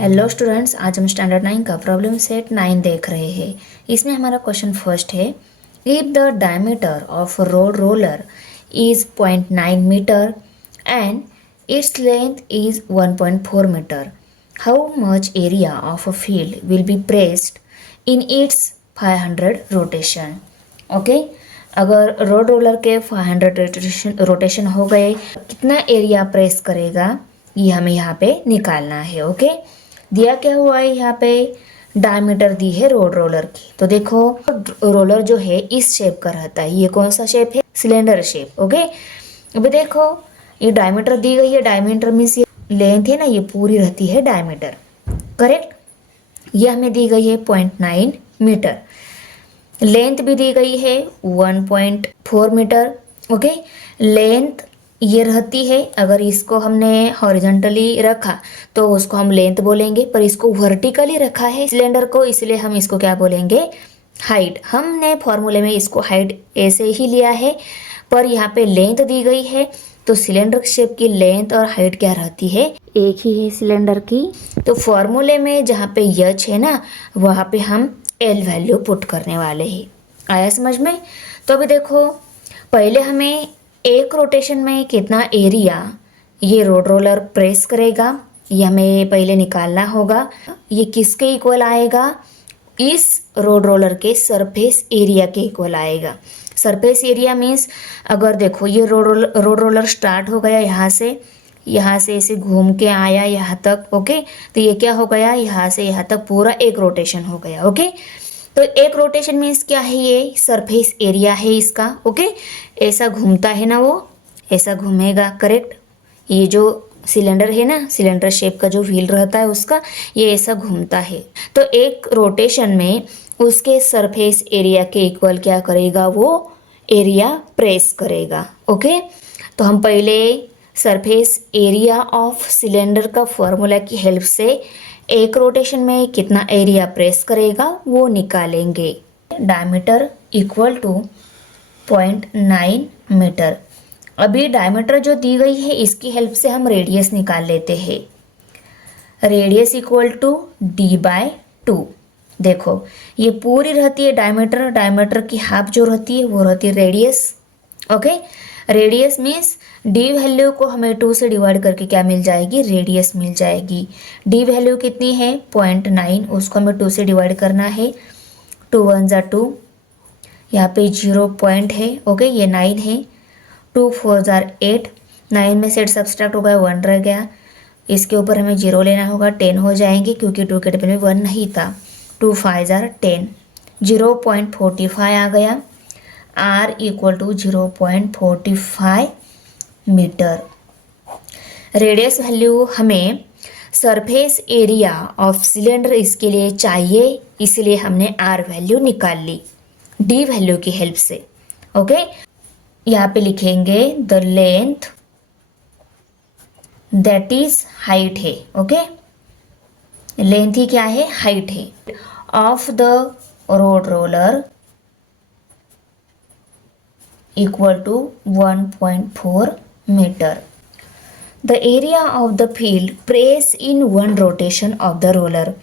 Hello students, आज हम standard 9 का प्रॉब्लम सेट 9 देख रहे हैं। इसमें हमारा क्वेश्चन फर्स्ट है, if the diameter of road roller is 0.9 metre and its length is 1.4 metre, how much area of a field will be pressed in its 500 rotation. Okay, अगर road roller के 500 rotation हो गए, कितना area press करेगा ये हमें यहाँ पे निकालना है। ओके, दिया क्या हुआ है, यहाँ पे डायमीटर दी है रोड रोलर की। तो देखो, रोलर जो है इस शेप का रहता है। ये कौन सा शेप है? Cylinder shape. ओके, अभी देखो ये डायमीटर दी गई है। डायमीटर मीन्स ये लेंथ है ना, ये पूरी रहती है डायमीटर। करेक्ट, ये हमें दी गई है 0.9 मीटर। लेंथ भी दी गई है 1.4 मीटर। ओके, लेंथ ये रहती है, अगर इसको हमने हॉरिजॉन्टली रखा तो उसको हम लेंथ बोलेंगे, पर इसको वर्टिकली रखा है सिलेंडर को, इसलिए हम इसको क्या बोलेंगे? हाइट। हमने फॉर्मूले में इसको हाइट ऐसे ही लिया है, पर यहाँ पे लेंथ दी गई है, तो सिलेंडर शेप की लेंथ और हाइट क्या रहती है? एक ही है सिलेंडर की। तो फॉर्मूले में जहाँ पे एच है ना, वहाँ पे हम एल वैल्यू पुट करने वाले हैं। आया समझ में? तो अभी देखो, पहले हमें एक रोटेशन में कितना एरिया ये रोड रोलर प्रेस करेगा, ये हमें पहले निकालना होगा। ये किसके इक्वल आएगा? इस रोड रोलर के सरफेस एरिया के इक्वल आएगा। सरफेस एरिया मीन्स, अगर देखो ये रोड रोलर स्टार्ट हो गया यहाँ से ऐसे घूम के आया यहाँ तक। ओके, तो ये क्या हो गया? यहाँ से यहाँ तक पूरा एक रोटेशन हो गया। ओके, तो एक रोटेशन मीन्स क्या है? ये सरफेस एरिया है इसका। ओके, ऐसा घूमता है ना, वो ऐसा घूमेगा। करेक्ट, ये जो सिलेंडर है ना, सिलेंडर शेप का जो व्हील रहता है उसका, ये ऐसा घूमता है। तो एक रोटेशन में उसके सरफेस एरिया के इक्वल क्या करेगा? वो एरिया प्रेस करेगा। ओके, तो हम पहले सरफेस एरिया ऑफ सिलेंडर का फॉर्मूला की हेल्प से एक रोटेशन में कितना एरिया प्रेस करेगा वो निकालेंगे। Diameter equal to 0.9 metre. अभी डायमीटर जो दी गई है इसकी हेल्प से हम रेडियस निकाल लेते हैं। Radius equal to d/2। देखो, ये पूरी रहती है डायमीटर, डायमीटर की हाफ जो रहती है वो रहती है radius. Okay, radius means D value को हमें 2 से डिवाइड करके क्या मिल जाएगी? रेडियस मिल जाएगी। डी वैल्यू कितनी है? 0.9, उसको हमें 2 से डिवाइड करना है। 2 1 ज़ा 2, यहाँ पे 0 पॉइंट है। ओके, ये 9 है। 2 4 ज़ा 8, 9 में से 8 सब्सट्रैक्ट हो गया, 1 रह गया। इसके ऊपर हमें 0 लेना होगा, 10 हो जाएंगे क्योंकि 2 के टेबल में 1 नहीं था। 2 5 ज़ा 10, 0.45 आ गया। R equal to 0.45 metre. Radius value हमें सरफेस एरिया ऑफ सिलेंडर इसके लिए चाहिए, इसलिए हमने R वैल्यू निकाल ली D वैल्यू की हेल्प से। ओके, यहाँ पे लिखेंगे the length that is height है। ओके, लेंथ ही क्या है? हाइट है। Of the road roller equal to 1.4 meter. The area of the field press in one rotation of the roller.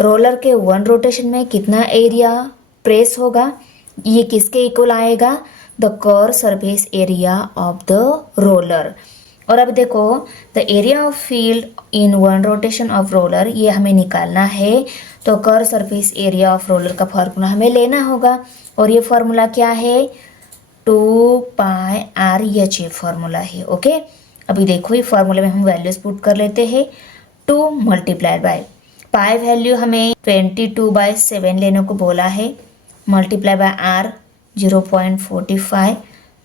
Roller के 1 रोटेशन में कितना एरिया प्रेस होगा? ये किसके इक्वल आएगा? The curve surface area of the roller. और अब देखो, the area of field in 1 rotation of roller, ये हमें निकालना है। तो curve surface area of roller का फार्मूला हमें लेना होगा, और ये फार्मूला क्या है? 2πr फॉर्मूला है। ओके, अभी देखो ये फार्मूले में हम वैल्यूज पुट कर लेते हैं। 2 मल्टीप्लाइड बाय पाई वैल्यू हमें 22/7 लेने को बोला है, multiply bye r 0.45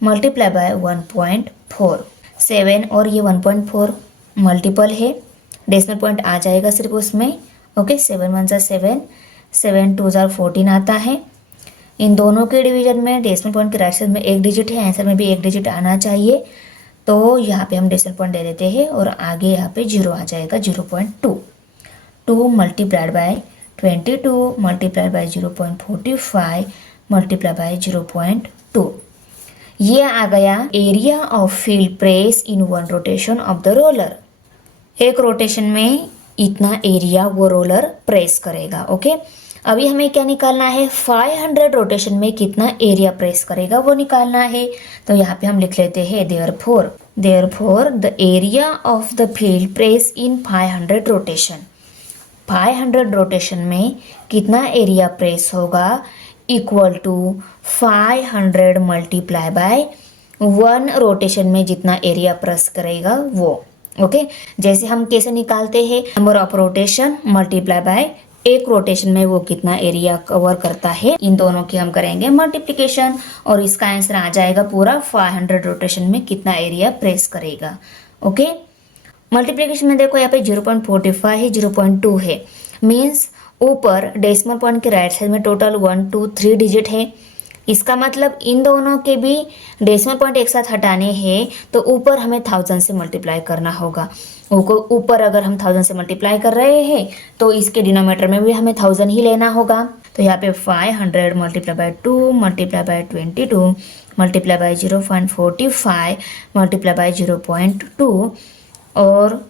multiply by 1.4। 7 और ये 1.4 मल्टीपल है, डेसिमल पॉइंट आ जाएगा सिर्फ उसमें। ओके, 7 1 ज़ा 7, 7 2 ज़ा 14 आता है। इन दोनों के डिवीजन में डेसिमल पॉइंट के राइट साइड में 1 डिजिट है, आंसर में भी 1 डिजिट आना चाहिए। तो यहाँ पे हम डेसिमल पॉइंट दे देते हैं और आगे यहाँ पे 0 आ जाएगा, 0.2। 2 multiplied by 22 multiplied by 0.45 multiply by 0.2। ये आ गया area of field press in 1 rotation of the roller. एक रोटेशन में इतना एरिया वो रोलर प्रेस करेगा। ओके, अभी हमें क्या निकालना है, 500 रोटेशन में कितना एरिया प्रेस करेगा वो निकालना है। तो यहाँ पे हम लिख लेते हैं therefore the area of the field press in 500 rotation. 500 rotation में कितना एरिया प्रेस होगा, equal to 500 multiply by 1 rotation में जितना एरिया प्रेस करेगा वो। ओके, जैसे हम कैसे निकालते हैं, number of rotation multiply by एक रोटेशन में वो कितना एरिया कवर करता है, इन दोनों की हम करेंगे मल्टीप्लिकेशन और इसका आंसर आ जाएगा पूरा 500 रोटेशन में कितना एरिया प्रेस करेगा। ओके, मल्टीप्लिकेशन में देखो यहाँ पे 0.45 है, 0.2 है, मीन्स ऊपर डेसिमल पॉइंट के राइट साइड में टोटल 1 2 3 डिजिट है। इसका मतलब इन दोनों के भी डेसिमल पॉइंट एक साथ हटाने हैं तो ऊपर हमें 1000 से मल्टीप्लाई करना होगा। ऊपर अगर हम 1000 से मल्टीप्लाई कर रहे हैं तो इसके डिनोमिनेटर में भी हमें 1000 ही लेना होगा। तो यहाँ पे 500 multiply by 2 multiply by 22 multiply bye 0.45 multiply by 0.2 और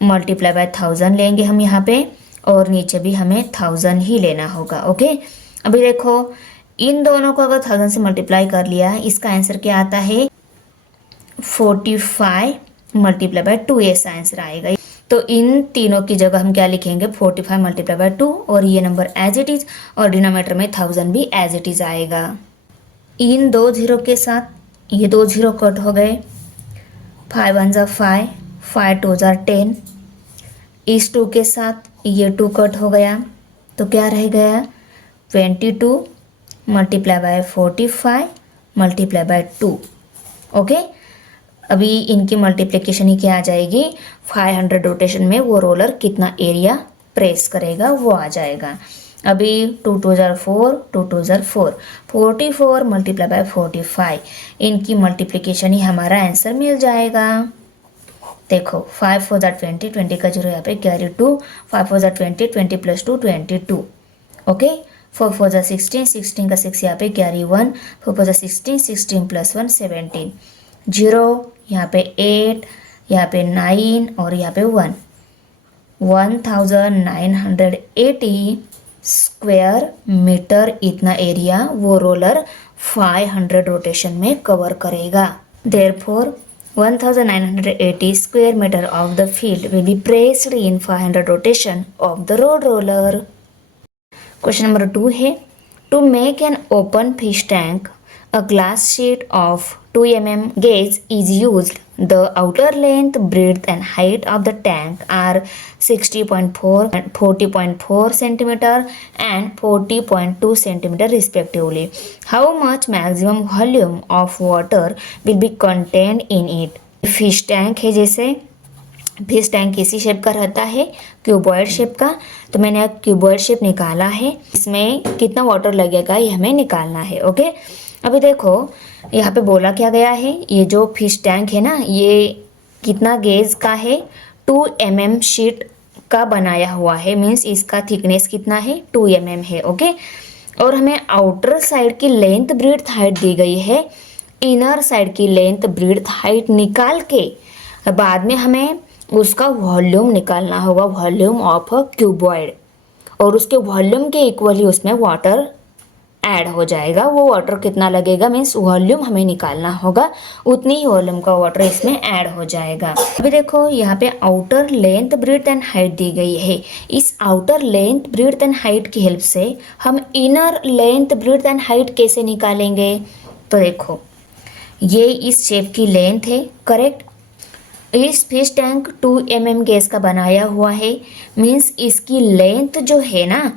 मल्टीप्लाई बाय 1000 लेंगे हम यहाँ पे, और नीचे भी हमें 1000 ही लेना होगा। ओके, अभी देखो इन दोनों को अगर 1000 से मल्टीप्लाई कर लिया, इसका आंसर क्या आता है 45 मल्टीप्लाई बाय 2, ऐसा आंसर आएगा। तो इन तीनों की जगह हम क्या लिखेंगे 45 मल्टीप्लाई बाय 2 और ये नंबर एज इट इज, और डिनोमिनेटर में 1000 भी एज इट इज आएगा। इन दो जीरो के साथ ये दो जीरो कट हो गए, 5 1 जा 5, 5 2 जा 10, इस 2 के साथ ये 2 कट हो गया, तो क्या रह गया 22 multiply bye 45 multiply by 2। Okay, अभी इनकी मल्टीप्लिकेशन ही क्या आ जाएगी, 500 रोटेशन में वो रोलर कितना एरिया प्रेस करेगा वो आ जाएगा। अभी 2 2 जार 4, 2 2 जार 4, 44 मल्टीप्लाई बाय 45, इनकी मल्टीप्लिकेशन ही हमारा आंसर मिल जाएगा। देखो 5 4 जार 20, 20 का जीरो यहाँ पे कैरी 2, 5 4 जार 20, 20 प्लस 2 22। ओके, 4 4 जा 16, 16 का 6 यहाँ पे कैरी 1, 4 4 जा 16, 16 प्लस 1 17, जीरो यहाँ पे 8, यहाँ पे 9 और यहाँ पे 1, 1980 स्क्वायर मीटर इतना एरिया वो रोलर 500 रोटेशन में कवर करेगा। Therefore 1980 square meter of the field will be pressed in 500 rotation of the roller. Question number 2 है, to make an open fish tank, a glass sheet of 2 mm gauge is used. The outer length, breadth and height of the tank are 60.4 and 40.4 centimeter and 40.2 centimeter respectively. How much maximum volume of water will be contained in it? Fish tank है, जैसे fish tank इसी shape का रहता है, cuboid shape का, तो मैंने अब क्यूबॉइड शेप निकाला है, इसमें कितना वाटर लगेगा ये हमें निकालना है। ओके, अभी देखो यहाँ पे बोला क्या गया है, ये जो फिश टैंक है ना ये कितना गेज का है, 2 mm शीट का बनाया हुआ है, मीन्स इसका थिकनेस कितना है 2 mm है। ओके, और हमें आउटर साइड की लेंथ ब्रीड्थ हाइट दी गई है, इनर साइड की लेंथ ब्रीड्थ हाइट निकाल के बाद में हमें उसका वॉल्यूम निकालना होगा, वॉल्यूम ऑफ अ क्यूबॉइड, और उसके वॉल्यूम के इक्वली उसमें वाटर ऐड हो जाएगा। वो वाटर कितना लगेगा, मीन्स वॉल्यूम हमें निकालना होगा, उतनी ही वॉल्यूम का वाटर इसमें ऐड हो जाएगा। अभी देखो यहाँ पे outer length breadth and height दी गई है, इस outer length breadth and height की हेल्प से हम inner length breadth and height कैसे निकालेंगे। तो देखो ये इस शेप की लेंथ है, करेक्ट, इस फिश टैंक 2 mm गैस का बनाया हुआ है, मीन्स इसकी लेंथ जो है ना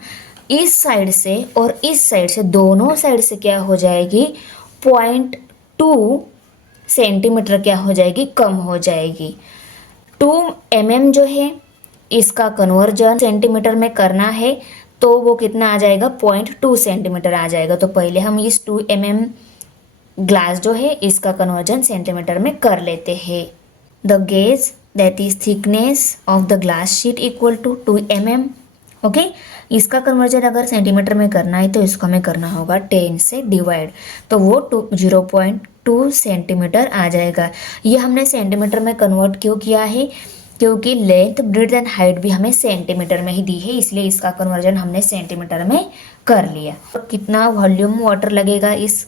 इस साइड से और इस साइड से, दोनों साइड से क्या हो जाएगी 0.2 सेंटीमीटर क्या हो जाएगी, कम हो जाएगी। 2 mm जो है इसका कन्वर्जन सेंटीमीटर में करना है तो वो कितना आ जाएगा 0.2 सेंटीमीटर आ जाएगा। तो पहले हम इस 2 mm ग्लास जो है इसका कन्वर्जन सेंटीमीटर में कर लेते हैं। The gauge that is thickness of the glass sheet equal to 2 mm। Okay, इसका कन्वर्जन अगर सेंटीमीटर में करना है तो इसको हमें करना होगा 10 से डिवाइड, तो वो 0.2 सेंटीमीटर आ जाएगा। ये हमने सेंटीमीटर में कन्वर्ट क्यों किया है, क्योंकि लेंथ ब्रेड्थ एंड हाइट भी हमें सेंटीमीटर में ही दी है, इसलिए इसका कन्वर्जन हमने सेंटीमीटर में कर लिया। और कितना वॉल्यूम वाटर लगेगा इस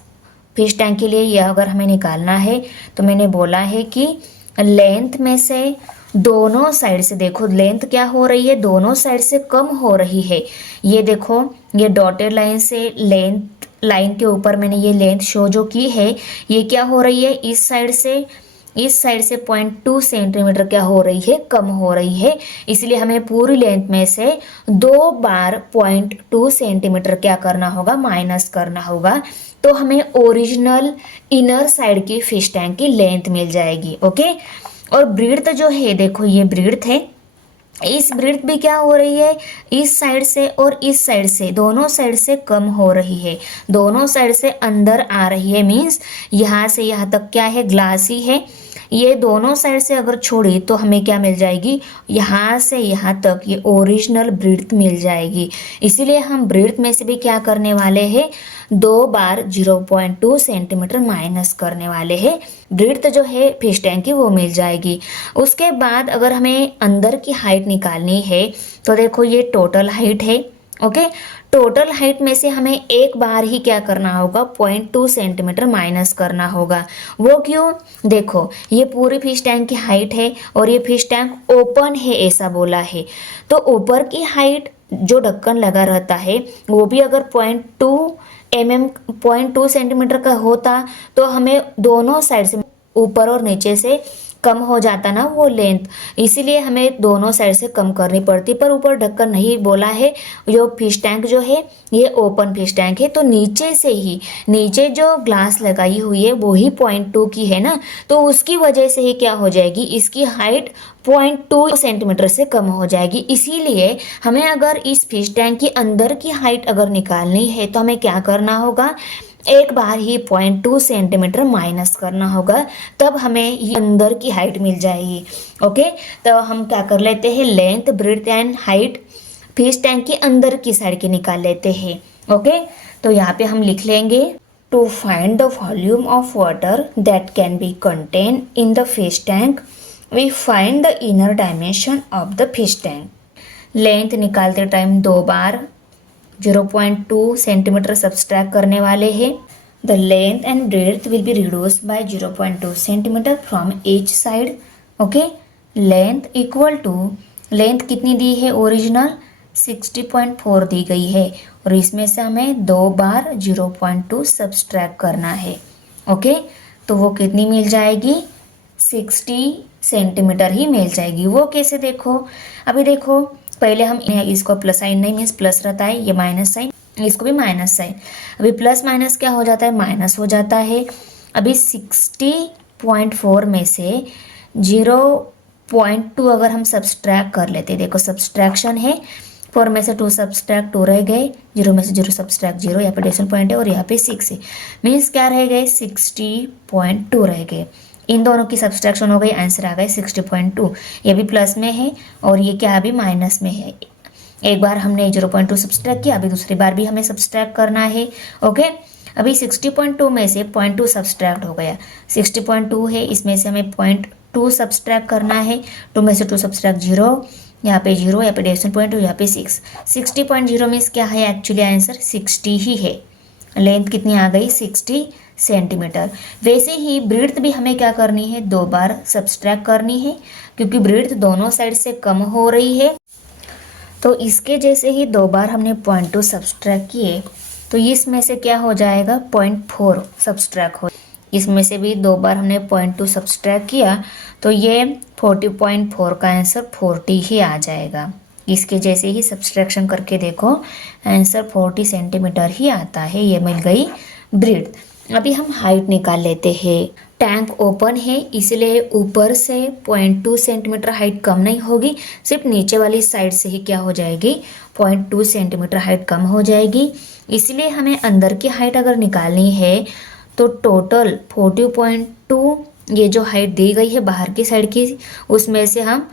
फिश टैंक के लिए, यह अगर हमें निकालना है तो मैंने बोला है कि लेंथ में से दोनों साइड से, देखो लेंथ क्या हो रही है, दोनों साइड से कम हो रही है। ये देखो, ये डॉटेड लाइन से लेंथ लाइन के ऊपर मैंने ये लेंथ शो जो की है, ये क्या हो रही है, इस साइड से 0.2 सेंटीमीटर क्या हो रही है, कम हो रही है। इसलिए हमें पूरी लेंथ में से 2 बार 0.2 सेंटीमीटर क्या करना होगा, माइनस करना होगा। तो हमें ओरिजिनल इनर साइड की फिश टैंक की लेंथ मिल जाएगी। ओके, और ब्रीड्थ जो है, देखो ये ब्रीड्थ है, इस ब्रीड्थ भी क्या हो रही है, इस साइड से और इस साइड से, दोनों साइड से कम हो रही है, दोनों साइड से अंदर आ रही है। मीन्स यहाँ से यहाँ तक क्या है, ग्लास ही है। ये दोनों साइड से अगर छोड़ी तो हमें क्या मिल जाएगी, यहाँ से यहाँ तक ये ओरिजिनल ब्रीड्थ मिल जाएगी। इसीलिए हम ब्रीड्थ में से भी क्या करने वाले हैं, 2 बार 0.2 सेंटीमीटर माइनस करने वाले हैं। ब्रीड्थ जो है फिश टैंक की वो मिल जाएगी। उसके बाद अगर हमें अंदर की हाइट निकालनी है तो देखो ये टोटल हाइट है। ओके, टोटल हाइट में से हमें एक बार ही क्या करना होगा, 0.2 सेंटीमीटर माइनस करना होगा। वो क्यों, देखो ये पूरी फिश टैंक की हाइट है और ये फिश टैंक ओपन है ऐसा बोला है। तो ऊपर की हाइट जो ढक्कन लगा रहता है वो भी अगर 0.2 सेंटीमीटर का होता तो हमें दोनों साइड से ऊपर और नीचे से कम हो जाता ना वो लेंथ, इसीलिए हमें दोनों साइड से कम करनी पड़ती। पर ऊपर ढक्कन नहीं बोला है, जो फिश टैंक जो है ये ओपन फिश टैंक है, तो नीचे से ही, नीचे जो ग्लास लगाई हुई है वो ही 0.2 की है ना, तो उसकी वजह से ही क्या हो जाएगी, इसकी हाइट 0.2 सेंटीमीटर से कम हो जाएगी। इसीलिए हमें अगर इस फिश टैंक की अंदर की हाइट अगर निकालनी है तो हमें क्या करना होगा, एक बार ही 0.2 सेंटीमीटर माइनस करना होगा, तब हमें ये अंदर की हाइट मिल जाएगी। ओके, तो हम क्या कर लेते हैं, length breadth and height fish tank की अंदर की साइड की निकाल लेते हैं। ओके, तो यहाँ पे हम लिख लेंगे, to find the volume of water that can be contain in the fish tank we find the inner dimension of the fish tank. Length निकालते टाइम 2 बार 0.2 सेंटीमीटर सब्सट्रैक्ट करने वाले हैं। The length and breadth will be reduced by 0.2 centimetre from each side. Okay, length equal to, length कितनी दी है original, 60.4 दी गई है और इसमें से हमें 2 बार 0.2 सब्सट्रैक्ट करना है। ओके, तो वो कितनी मिल जाएगी, 60 सेंटीमीटर ही मिल जाएगी। वो कैसे, देखो अभी देखो, पहले हम इसको प्लस साइन नहीं, मीन्स प्लस रहता है, ये माइनस साइन, इसको भी माइनस साइन। अभी प्लस माइनस क्या हो जाता है, माइनस हो जाता है। अभी 60.4 में से 0.2 अगर हम सब्सट्रैक्ट कर लेते, देखो सब्सट्रैक्शन है, 4 में से 2 सब्सट्रैक्ट 2 रह गए, 0 में से 0 सब्सट्रैक्ट 0, यहाँ पे डेसिमल पॉइंट है और यहाँ पे 6 है, मीन्स क्या रह गए, 60.2 रह गए। इन दोनों की सब्सट्रैक्शन हो गई, आंसर आ गए 60.2। ये भी प्लस में है और ये क्या अभी माइनस में है। एक बार हमने 0.2 सब्सट्रैक्ट किया, अभी दूसरी बार भी हमें सब्सट्रैक्ट करना है। ओके, अभी 60.2 में से 0.2 सब्सट्रैक्ट हो गया, 60.2 है, इसमें से हमें 0.2 सब्सट्रैक्ट करना है, 2 में से 2 सब्सट्रैक्ट 0, यहाँ पे 0, यहाँ पे डेसिमल पॉइंट, यहाँ पे 6। 60.0 मीन्स क्या है, एक्चुअली आंसर 60 ही है। लेंथ कितनी आ गई, 60 सेंटीमीटर। वैसे ही ब्रीड्थ भी हमें क्या करनी है, 2 बार सब्सट्रैक्ट करनी है, क्योंकि ब्रीड्थ दोनों साइड से कम हो रही है। तो इसके जैसे ही 2 बार हमने 0.2 सब्सट्रैक्ट किए तो इसमें से क्या हो जाएगा, 0.4 सब्सट्रैक्ट हो। इसमें से भी 2 बार हमने 0.2 सब्सट्रैक्ट किया तो ये 40.4 का आंसर 40 ही आ जाएगा। इसके जैसे ही सब्सट्रैक्शन करके देखो, आंसर 40 सेंटीमीटर ही आता है। ये मिल गई ब्रीड्थ। अभी हम हाइट निकाल लेते हैं। टैंक ओपन है इसलिए ऊपर से 0.2 सेंटीमीटर हाइट कम नहीं होगी, सिर्फ नीचे वाली साइड से ही क्या हो जाएगी, 0.2 सेंटीमीटर हाइट कम हो जाएगी। इसलिए हमें अंदर की हाइट अगर निकालनी है तो टोटल 40.2 ये जो हाइट दी गई है बाहर की साइड की, उसमें से हम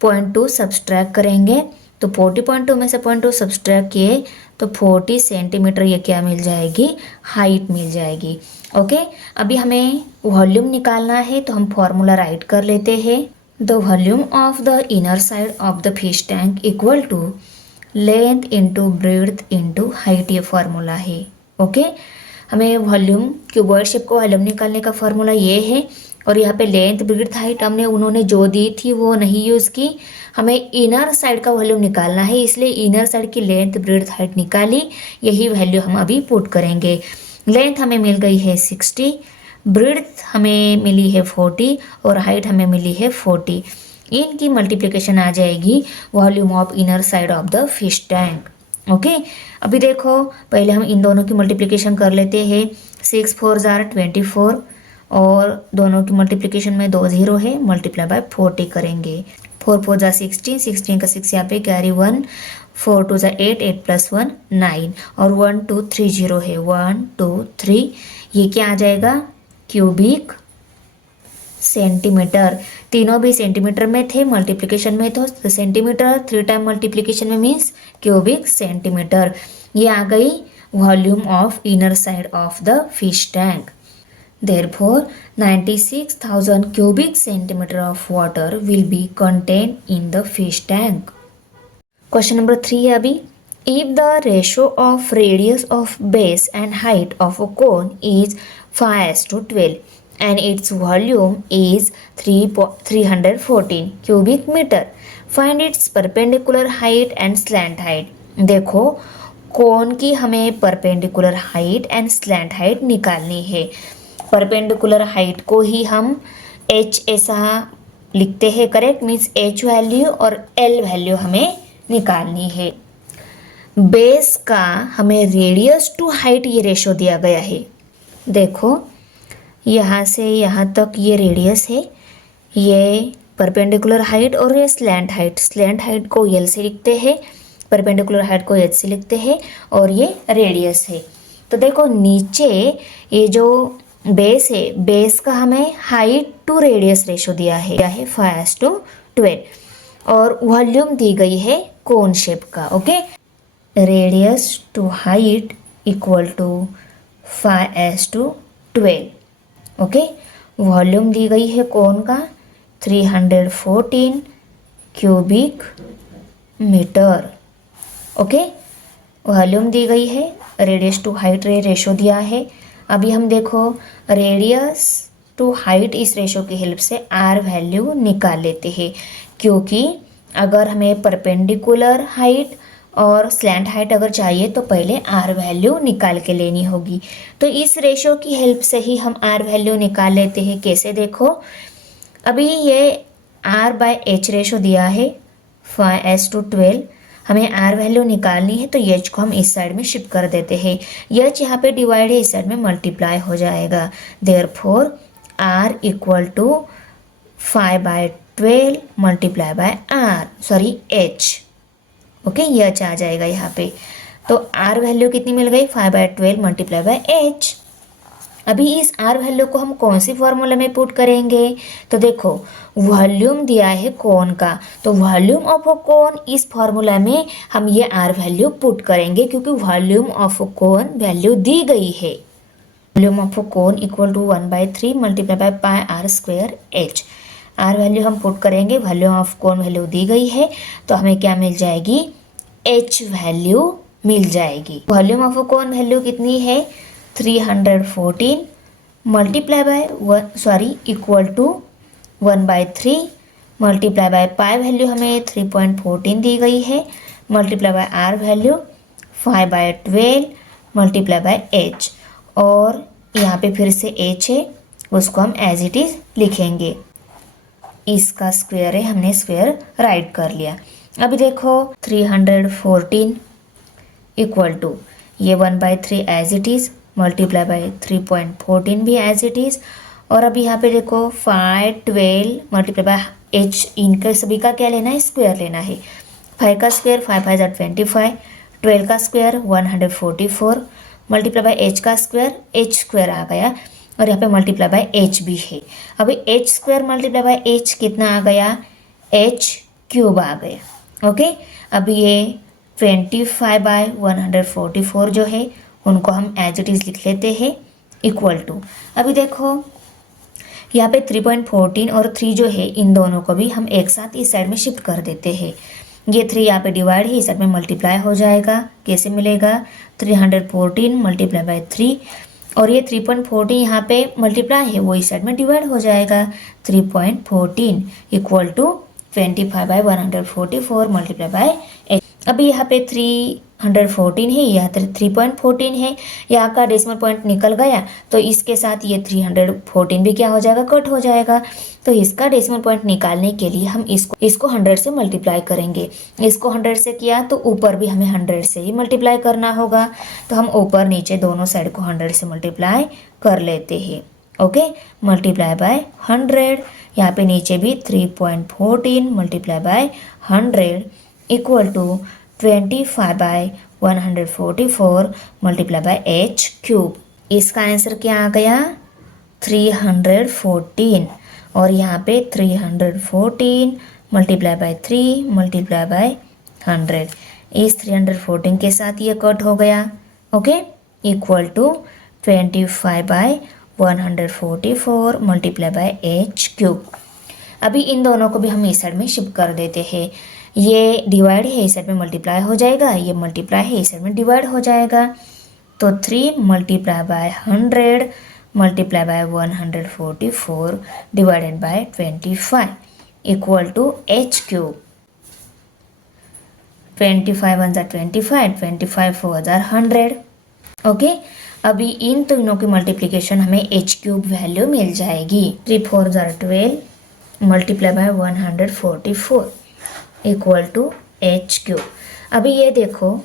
0.2 सब्सट्रैक्ट करेंगे। तो 40.2 में से 0.2 सब्सट्रैक्ट किए तो 40 सेंटीमीटर ये क्या मिल जाएगी, हाइट मिल जाएगी। ओके, अभी हमें वॉल्यूम निकालना है तो हम फॉर्मूला राइट कर लेते हैं। The volume of the inner side of the fish tank equal to length into breadth into height, ये फार्मूला है। ओके, हमें वॉल्यूम क्यूबॉइड शेप को वॉल्यूम निकालने का फार्मूला ये है, और यहाँ पे लेंथ ब्रेड्थ हाइट हमने उन्होंने जो दी थी वो नहीं यूज़ की। हमें इनर साइड का वॉल्यूम निकालना है, इसलिए इनर साइड की लेंथ ब्रेड्थ हाइट निकाली, यही वैल्यू हम अभी पुट करेंगे। लेंथ हमें मिल गई है 60, ब्रेड्थ हमें मिली है 40 और हाइट हमें मिली है 40। इनकी मल्टीप्लिकेशन आ जाएगी volume of inner side of the fish tank. Okay, अभी देखो पहले हम इन दोनों की मल्टीप्लिकेशन कर लेते हैं। 6 4 जार 24 और दोनों की मल्टीप्लिकेशन में 2 0 है, मल्टीप्लाई बाय 40 करेंगे। 4 4 जा 16, 16 का 6 यहाँ पे कैरी 1, 4 2 जा 8, 8 प्लस 1 9 और 1 2 3 0 है, 1 2 3। ये क्या आ जाएगा? Cubic centimetre. तीनों भी सेंटीमीटर में थे, मल्टीप्लिकेशन में तो सेंटीमीटर, 3 टाइम मल्टीप्लिकेशन में मीन्स क्यूबिक सेंटीमीटर। ये आ गई volume of inner side of the fish tank. Therefore, 96,000 cubic centimeter of water will be contained in the fish tank. Question number 3 है अभी। If the ratio of radius of base and height of a cone is 5:12 and its volume is 314 cubic meter, find its perpendicular height and slant height. देखो कोन की हमें perpendicular height and slant height निकालनी है। Perpendicular height को ही हम h ऐसा लिखते हैं, करेक्ट, मीन्स h वैल्यू और l वैल्यू हमें निकालनी है। बेस का हमें रेडियस टू हाइट ये रेशो दिया गया है। देखो यहाँ से यहाँ तक ये रेडियस है, ये परपेंडिकुलर हाइट और ये स्लैंट हाइट। स्लैंट हाइट को l से लिखते हैं, परपेंडिकुलर हाइट को h से लिखते हैं और ये रेडियस है। तो देखो नीचे ये जो बेस है, बेस का हमें हाइट टू रेडियस रेशो दिया है 5:12 और वॉल्यूम दी गई है कोन शेप का। Okay, radius to height equal to 5:12। Okay, volume दी गई है कोन का 314 क्यूबिक मीटर। ओके, वॉल्यूम दी गई है, रेडियस टू हाइट रेशो दिया है। अभी हम देखो रेडियस टू हाइट इस रेशो की हेल्प से आर वैल्यू निकाल लेते हैं, क्योंकि अगर हमें परपेंडिकुलर हाइट और स्लैंट हाइट अगर चाहिए तो पहले आर वैल्यू निकाल के लेनी होगी। तो इस रेशो की हेल्प से ही हम आर वैल्यू निकाल लेते हैं। कैसे? देखो अभी ये आर बाय एच रेशो दिया है 5:12, हमें आर वैल्यू निकालनी है तो एच को हम इस साइड में शिफ्ट कर देते हैं। एच यहाँ पे डिवाइड है, इस साइड में मल्टीप्लाई हो जाएगा। Therefore R equal to 5/12 multiply by R, sorry H. Okay, H आ जाएगा यहाँ पे। तो आर वैल्यू कितनी मिल गई? 5/12 मल्टीप्लाई बाय एच। अभी इस आर वैल्यू को हम कौन सी फॉर्मूला में पुट करेंगे? तो देखो वॉल्यूम दिया है कोन का, तो वॉल्यूम ऑफ अ कोन इस फॉर्मूला में हम ये आर वैल्यू पुट करेंगे, क्योंकि volume of a cone value दी गई है। Volume of a cone equal to 1/3 multiply by pi R square H. R value हम पुट करेंगे, वॉल्यूम ऑफ कोन वैल्यू दी गई है, तो हमें क्या मिल जाएगी? एच वैल्यू मिल जाएगी। Volume of a cone value कितनी है? 314 multiply by equal to 1/3 multiply by pi value हमें 3.14 दी गई है, multiply by R value 5/12 multiply by H, और यहाँ पे फिर से एच है, उसको हम एज इट इज़ लिखेंगे। इसका स्क्वायर है, हमने स्क्वायर राइट कर लिया। अभी देखो 314 इक्वल टू ये 1/3 as it is multiply by 3.14 भी एज इट इज़, और अभी यहाँ पे देखो 5/12 मल्टीप्लाई बाय एच, इनका सभी का क्या लेना है? स्क्वायर लेना है। 5 का स्क्वायर 5 5 25, 12 का स्क्वायर 144 मल्टीप्लाई बाय एच का स्क्वायर, एच स्क्वायर आ गया, और यहाँ पे मल्टीप्लाई बाय एच भी है। अभी H square multiply by H कितना आ गया? एच क्यूब आ गया। ओके, अभी ये 25/144 जो है उनको हम एज इट इज़ लिख लेते हैं इक्वल टू। अभी देखो यहाँ पे 3.14 और 3 जो है इन दोनों को भी हम एक साथ इस साइड में शिफ्ट कर देते हैं। ये 3 यहाँ पे डिवाइड है, इस साइड में मल्टीप्लाई हो जाएगा। कैसे मिलेगा? 314 मल्टीप्लाई बाय 3 और ये 3.14 यहाँ पे मल्टीप्लाई है, वो इस साइड में डिवाइड हो जाएगा। 3.14 इक्वल टू 25/144 मल्टीप्लाई बाय 8। अभी यहाँ पे 314 है, यहाँ 3.14 है, यहाँ का डेसिमल पॉइंट निकल गया तो इसके साथ ये 314 भी क्या हो जाएगा? कट हो जाएगा। तो इसका डेसिमल पॉइंट निकालने के लिए हम इसको 100 से मल्टीप्लाई करेंगे। इसको 100 से किया तो ऊपर भी हमें 100 से ही मल्टीप्लाई करना होगा। तो हम ऊपर नीचे दोनों साइड को 100 से मल्टीप्लाई कर लेते हैं। Okay, multiply by 100। यहाँ पे नीचे भी 3.14 multiply by 100 equal to 25/144 multiply by h cube. इसका आंसर क्या आ गया? 314 और यहाँ पे 314 मल्टीप्लाई बाय 3 मल्टीप्लाई बाय 100। इस 314 के साथ ये कट हो गया। Okay, equal to 25/144 multiply by h cube. अभी इन दोनों को भी हम इस साइड में शिफ्ट कर देते हैं। ये डिवाइड है, इस साइड में मल्टीप्लाई हो जाएगा। ये मल्टीप्लाई है, इस साइड में डिवाइड हो जाएगा। तो 3 multiply by 100 multiply by 144 divided by 25 equal to h cube. 25 1 25, 25 4 100। Okay, अभी इन तीनों की मल्टीप्लिकेशन हमें h क्यूब वैल्यू मिल जाएगी। 3 4 12 multiply by 144 equal to h cube. अभी ये देखो,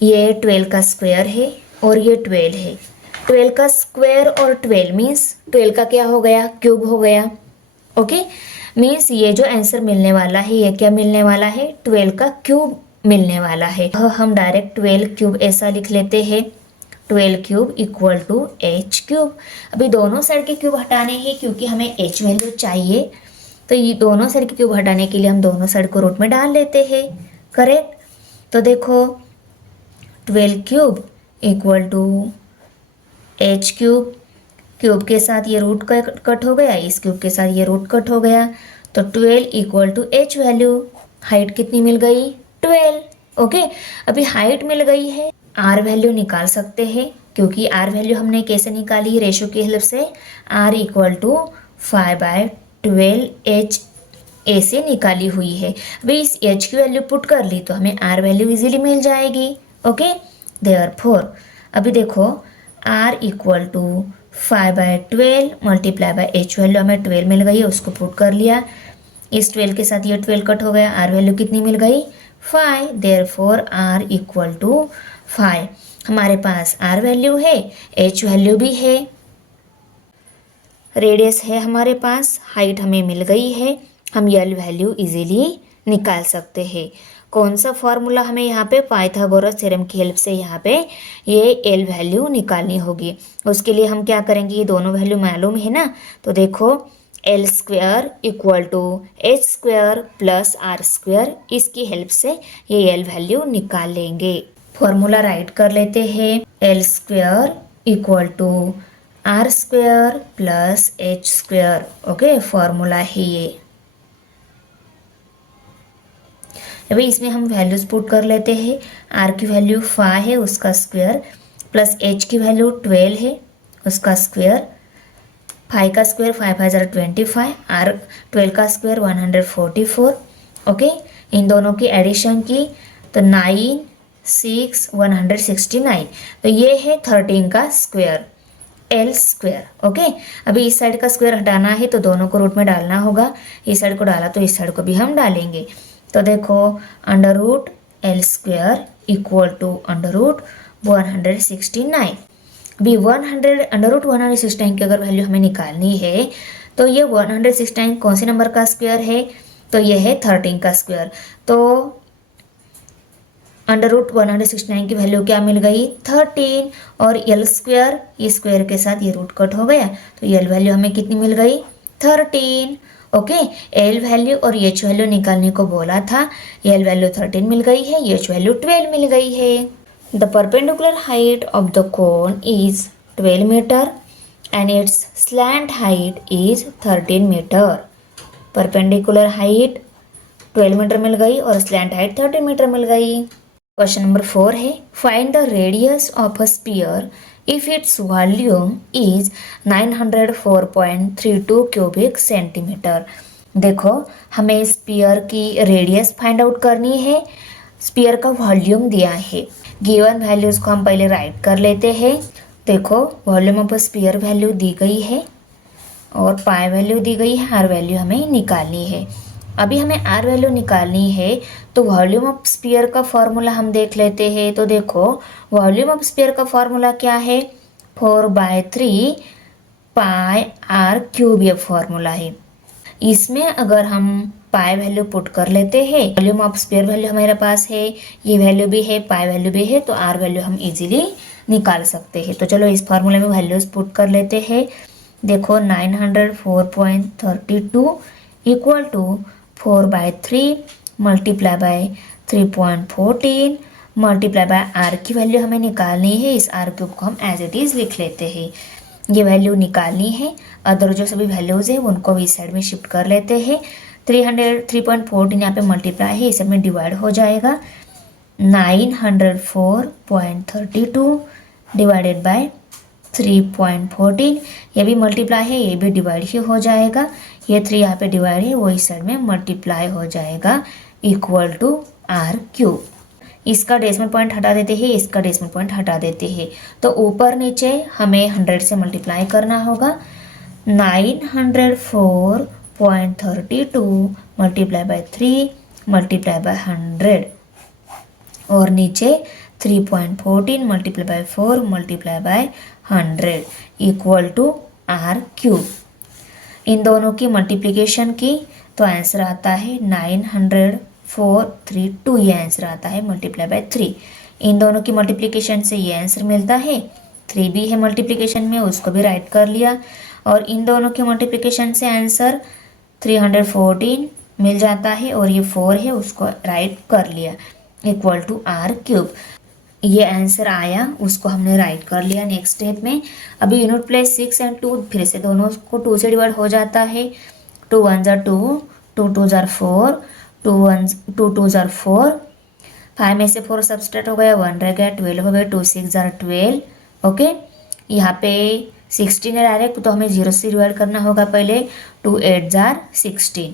ये 12 का स्क्वायर है और ये 12 है। 12 का स्क्वायर और 12 मीन्स 12 का क्या हो गया? क्यूब हो गया। ओके, मीन्स ये जो आंसर मिलने वाला है ये क्या मिलने वाला है? 12 का क्यूब मिलने वाला है। हम डायरेक्ट 12 क्यूब ऐसा लिख लेते हैं, 12 cube equal to h cube. अभी दोनों साइड के क्यूब हटाने हैं क्योंकि हमें h वैल्यू चाहिए। तो ये दोनों साइड के क्यूब हटाने के लिए हम दोनों साइड को रूट में डाल लेते हैं। करेक्ट? तो देखो 12 cube equal to h cube. Cube के साथ ये रूट कट हो गया, इस क्यूब के साथ ये रूट कट हो गया। तो 12 equal to h value. Height कितनी मिल गई? 12। ओके, अभी हाइट मिल गई है, r वैल्यू निकाल सकते हैं क्योंकि r वैल्यू हमने कैसे निकाली? रेशो की हेल्प से। r इक्वल टू 5/12 h ऐसे निकाली हुई है। अभी इस h की वैल्यू पुट कर ली तो हमें r वैल्यू इजीली मिल जाएगी। ओके, देयरफॉर अभी देखो r equal to 5/12 multiply by h value हमें 12 मिल गई है, उसको पुट कर लिया। इस 12 के साथ ये 12 कट हो गया, r वैल्यू कितनी मिल गई? 5। Therefore r equal to 5। हमारे पास r वैल्यू है, h वैल्यू भी है, रेडियस है हमारे पास, हाइट हमें मिल गई है। हम l वैल्यू इजीली निकाल सकते हैं। कौन सा फॉर्मूला हमें यहाँ पे? पाइथागोरस थ्योरम की हेल्प से यहाँ पे ये l वैल्यू निकालनी होगी। उसके लिए हम क्या करेंगे? ये दोनों वैल्यू मालूम है ना, तो देखो l square equal to h square plus r square, इसकी हेल्प से ये l वैल्यू निकाल लेंगे। फॉर्मूला राइट कर लेते हैं। l square equal to r square plus h square. Okay, formula है ये। अभी इसमें हम वैल्यूज पुट कर लेते हैं। r की वैल्यू 5 है, उसका स्क्वायर, प्लस h की वैल्यू 12 है, उसका स्क्वायर। 5 का स्क्वायर 5 5 25, r 12 का स्क्वायर 144। ओके, इन दोनों की एडिशन की तो 9 6 169। तो ये है 13 का स्क्वायर, l स्क्वायर। ओके, अभी इस साइड का स्क्वायर हटाना है तो दोनों को रूट में डालना होगा। इस साइड को डाला तो इस साइड को भी हम डालेंगे। तो देखो under root l square equal to under root 169। अभी 100 अंडर रूट 169 की अगर वैल्यू हमें निकालनी है तो ये 169 कौन से नंबर का स्क्वायर है? तो ये है 13 का स्क्वायर। तो अंडर रूट 169 की वैल्यू क्या मिल गई? 13। और l स्क्वायर, ये स्क्वायर के साथ ये रूट कट हो गया तो l वैल्यू हमें कितनी मिल गई? 13। ओके, l वैल्यू और h वैल्यू निकालने को बोला था। l वैल्यू 13 मिल गई है, h वैल्यू 12 मिल गई है। The perpendicular height of the cone is 12 metre and its slant height is 13 metre. Perpendicular height 12 metre मिल गई और स्लैंट हाइट 13 मीटर मिल गई. क्वेश्चन नंबर 4 है find the radius of a spear if its volume is 904.32 cubic centimetre. देखो हमें spear की radius find out करनी है. स्पीयर का वॉल्यूम दिया है. गिवन वैल्यूज को हम पहले राइट कर लेते हैं. देखो वॉल्यूम ऑफ स्पीयर वैल्यू दी गई है और पाई वैल्यू दी गई है. आर वैल्यू हमें निकालनी है. अभी हमें आर वैल्यू निकालनी है तो वॉल्यूम ऑफ स्पीयर का फॉर्मूला हम देख लेते हैं. तो देखो वॉल्यूम ऑफ स्पीयर का फॉर्मूला क्या है 4/3 पाई आर क्यूब ये फॉर्मूला है. इसमें अगर हम पाई वैल्यू पुट कर लेते हैं वॉल्यूम ऑफ स्पीयर वैल्यू हमारे पास है ये वैल्यू भी है पाई वैल्यू भी है तो आर वैल्यू हम इजीली निकाल सकते हैं. तो चलो इस फार्मूले में वैल्यूज पुट कर लेते हैं. देखो 904.32 equal to 4/3 multiply by 3.14 multiply by R की वैल्यू हमें निकालनी है. इस आर क्यूब को हम एज इट इज़ लिख लेते हैं. ये वैल्यू निकालनी है. अदर जो सभी वैल्यूज़ है उनको भी इस साइड में शिफ्ट कर लेते हैं. 303.14 यहाँ पे मल्टीप्लाई है इस साइड में डिवाइड हो जाएगा. 904.32 डिवाइडेड बाय 3.14 ये भी मल्टीप्लाई है ये भी डिवाइड ही हो जाएगा. ये 3 यहाँ पे डिवाइड है वो इस साइड में मल्टीप्लाई हो जाएगा इक्वल टू आर क्यूब. इसका डेसिमल पॉइंट हटा देते हैं इसका डेसिमल पॉइंट हटा देते हैं तो ऊपर नीचे हमें 100 से मल्टीप्लाई करना होगा. 904.32 मल्टीप्लाई बाय 3 मल्टीप्लाई बाय 100 और नीचे 3.14 multiply by 4 multiply by 100 equal to R cube. इन दोनों की मल्टीप्लिकेशन की तो आंसर आता है 90432 ये आंसर आता है मल्टीप्लाई बाय 3. इन दोनों की मल्टीप्लिकेशन से ये आंसर मिलता है. 3 भी है मल्टीप्लिकेशन में उसको भी राइट कर लिया और इन दोनों के मल्टीप्लिकेशन से आंसर 314 मिल जाता है और ये 4 है उसको राइट कर लिया इक्वल टू आर क्यूब. ये आंसर आया उसको हमने राइट कर लिया. नेक्स्ट स्टेप में अभी यूनिट प्लेस 6 और 2 फिर से दोनों को 2 से डिवाइड हो जाता है. 2 1 जार 2 2 2 जार 4 2 2 जार 4 5 में से 4 सब्सट्रैक्ट हो गया 1 रह गया 12 हो गया 2 6 जार 12. ओके यहाँ पे 16 है डायरेक्ट तो हमें 0 से डिवाइड करना होगा पहले. 2 8 jar 16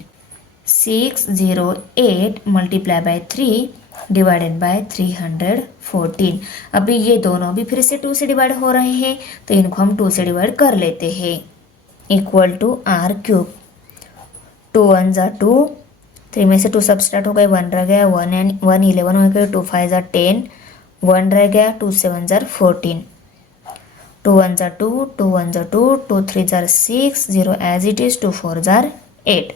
608 multiply by 3 divided bye 314. अभी ये दोनों भी फिर से 2 से डिवाइड हो रहे हैं तो इनको हम 2 से डिवाइड कर लेते हैं इक्वल टू आर क्यूब. 2 1 जार 2 3 में से 2 सब्सट्रैक्ट हो गए 1 रह गया 1 11 हो गया 2 5 जार 10 1 रह गया 2 7 जार 14 2 1 जार 2 2 1 जार 2 2 3 जार 6 0 एज इट इज 2 4 जार 8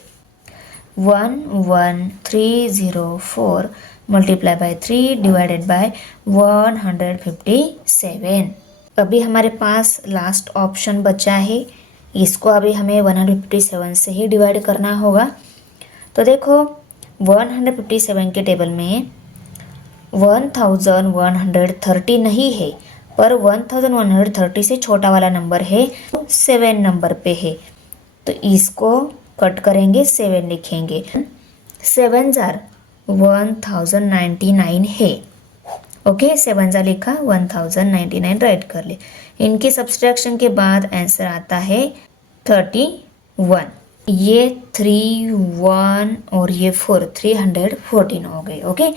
11304 मल्टीप्लाई बाय 3 डिवाइडेड बाय 157. अभी हमारे पास लास्ट ऑप्शन बचा है इसको अभी हमें 157 से ही डिवाइड करना होगा. तो देखो 157 के टेबल में 1130 नहीं है पर 1130 से छोटा वाला नंबर है 7 नंबर पे है तो इसको कट करेंगे 7 लिखेंगे. 7 जार 1099 है. ओके 7 जार लिखा 1099 राइट कर ले. इनकी सब्सट्रैक्शन के बाद आंसर आता है 31. ये 3 1 और ये 4 314 हो गए. ओके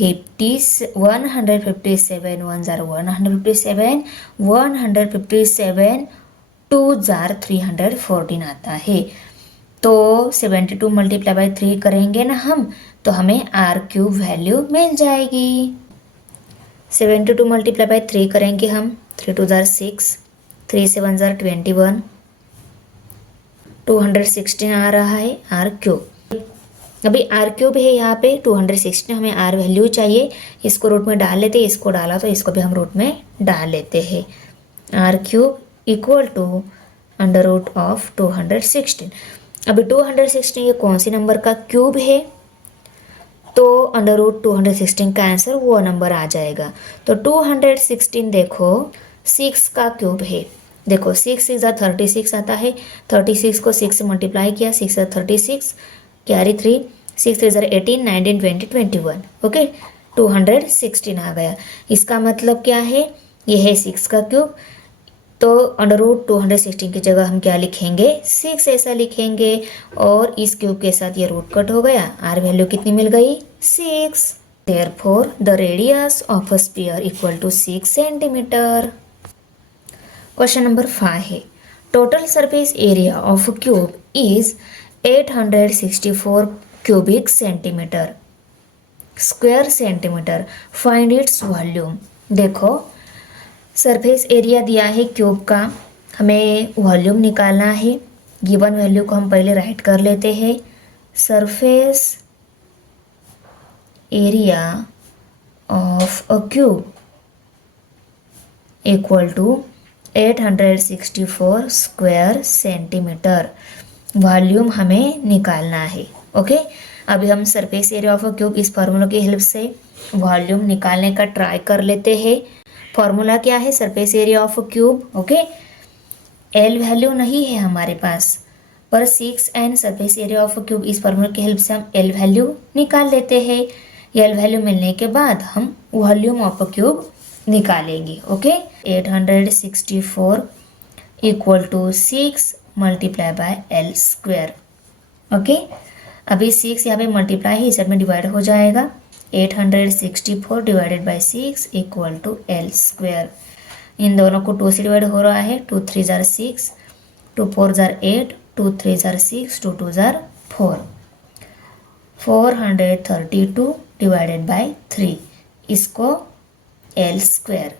157 1 जार 157 157 2 जार 314 आता है. तो 72 मल्टीप्लाई बाय 3 करेंगे ना हम तो हमें आर क्यूब वैल्यू मिल जाएगी. 72 मल्टीप्लाई बाय 3 करेंगे हम 3 2 जार 6 3 7 जार 21 216 आ रहा है आर क्यूब. अभी आर क्यूब है यहाँ पे 216 हमें आर वैल्यू चाहिए. इसको रूट में डाल लेते इसको डाला तो इसको भी हम रूट में डाल लेते हैं. R cube equal to under root of 216. अभी 216 ये कौन सी नंबर का क्यूब है तो अंडर रूट 216 का आंसर वो नंबर आ जाएगा. तो 216 देखो 6 का क्यूब है देखो 6 6 आता है, 36 को 6 से मल्टीप्लाई किया, 6 36 कैरी 3, 6 3 18 19 20 21, ओके 216 आ गया। इसका मतलब क्या है, ये है 6 का क्यूब, तो अंडर रूट 216 की जगह हम क्या लिखेंगे, 6 ऐसा लिखेंगे, और इस क्यूब के साथ ये रूट कट हो गया, आर वैल्यू कितनी मिल गई, 6। Therefore the radius of a sphere equal to 6 centimetre. Question number 5 है, total surface area of cube is 864 cubic centimetre square centimetre, find its volume. देखो सरफेस एरिया दिया है क्यूब का, हमें वॉल्यूम निकालना है। गिवन वैल्यू को हम पहले राइट कर लेते हैं, surface area of a cube equal to 864 square centimetre, volume हमें निकालना है। ओके, अभी हम surface area of a cube इस फार्मूला की हेल्प से वॉल्यूम निकालने का ट्राई कर लेते हैं। फॉर्मूला क्या है, surface area of a cube, okay. L value नहीं है हमारे पास, पर 6 and surface area of a cube, इस फार्मूला की हेल्प से हम एल वैल्यू निकाल लेते हैं। एल वैल्यू मिलने के बाद हम वॉल्यूम ऑफ अ क्यूब निकालेंगे, okay. 864 equal to 6 multiply by L square, okay. अभी 6 यहाँ पे मल्टीप्लाई है, इस साइड में डिवाइड हो जाएगा, 864 divided by 6 equal to L square. इन दोनों को 2 से डिवाइड हो रहा है, 2 3 जार 6, 2 4 जार 8, 2 3 जार 6, 2 2 जार 4, 432 डिवाइडेड बाई 3, इसको एल स्क्वायर।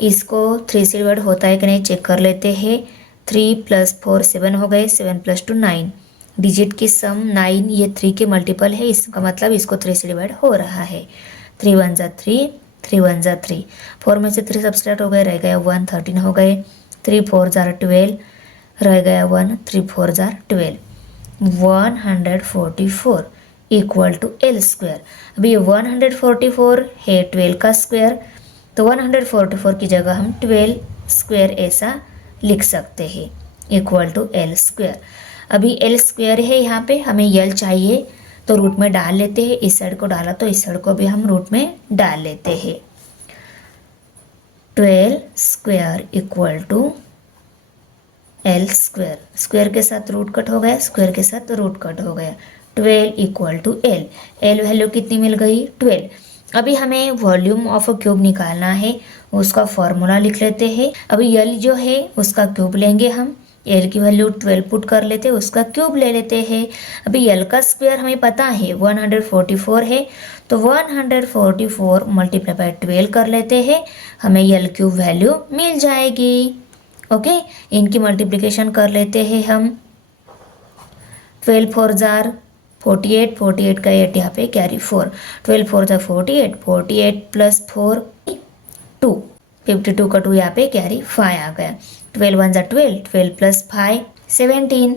इसको 3 से डिवाइड होता है कि नहीं चेक कर लेते हैं। 3 + 4 7 हो गए, 7 + 2 9, डिजिट की सम 9, ये 3 के मल्टीपल है, इसका मतलब इसको 3 से डिवाइड हो रहा है। 3 1 ज़ा 3, 3 1 ज़ा 3, 4 में से 3 सब्सट्रैक्ट हो गए, रह गया 1, 13 हो गए, 3 4 ज़ा 12, रह गया 1, 3 4 ज़ा 12, 144 इक्वल टू एल स्क्वायर। अभी 144 है 12 का स्क्वायर, तो 144 की जगह हम 12 स्क्वायर ऐसा लिख सकते हैं, इक्वल टू एल स्क्वायर। अभी एल स्क्वायर है, यहाँ पे हमें यल चाहिए तो रूट में डाल लेते हैं, इस साइड को डाला तो इस साइड को भी हम रूट में डाल लेते हैं। 12 square equal to L square, square के साथ रूट कट हो गया, स्क्वायर के साथ रूट कट हो गया, 12 equal to L. L value कितनी मिल गई, 12। अभी हमें वॉल्यूम ऑफ अ क्यूब निकालना है, उसका फॉर्मूला लिख लेते हैं। अभी यल जो है उसका क्यूब लेंगे हम, एल की वैल्यू 12 पुट कर लेते हैं, उसका क्यूब ले लेते हैं। अभी यल का स्क्वायर हमें पता है 144 है, तो 144 मल्टीप्लाई बाय 12 कर लेते हैं, हमें यल क्यूब वैल्यू मिल जाएगी। ओके, इनकी मल्टीप्लिकेशन कर लेते हैं हम, 12 4 जार 48, 48 का 8 यहाँ पे कैरी 4, 12 4 जार 48, 48 + 4 2, 52 का 2 यहाँ पे कैरी 5 आ गया, 12 1 जार 12, 12 + 5 17,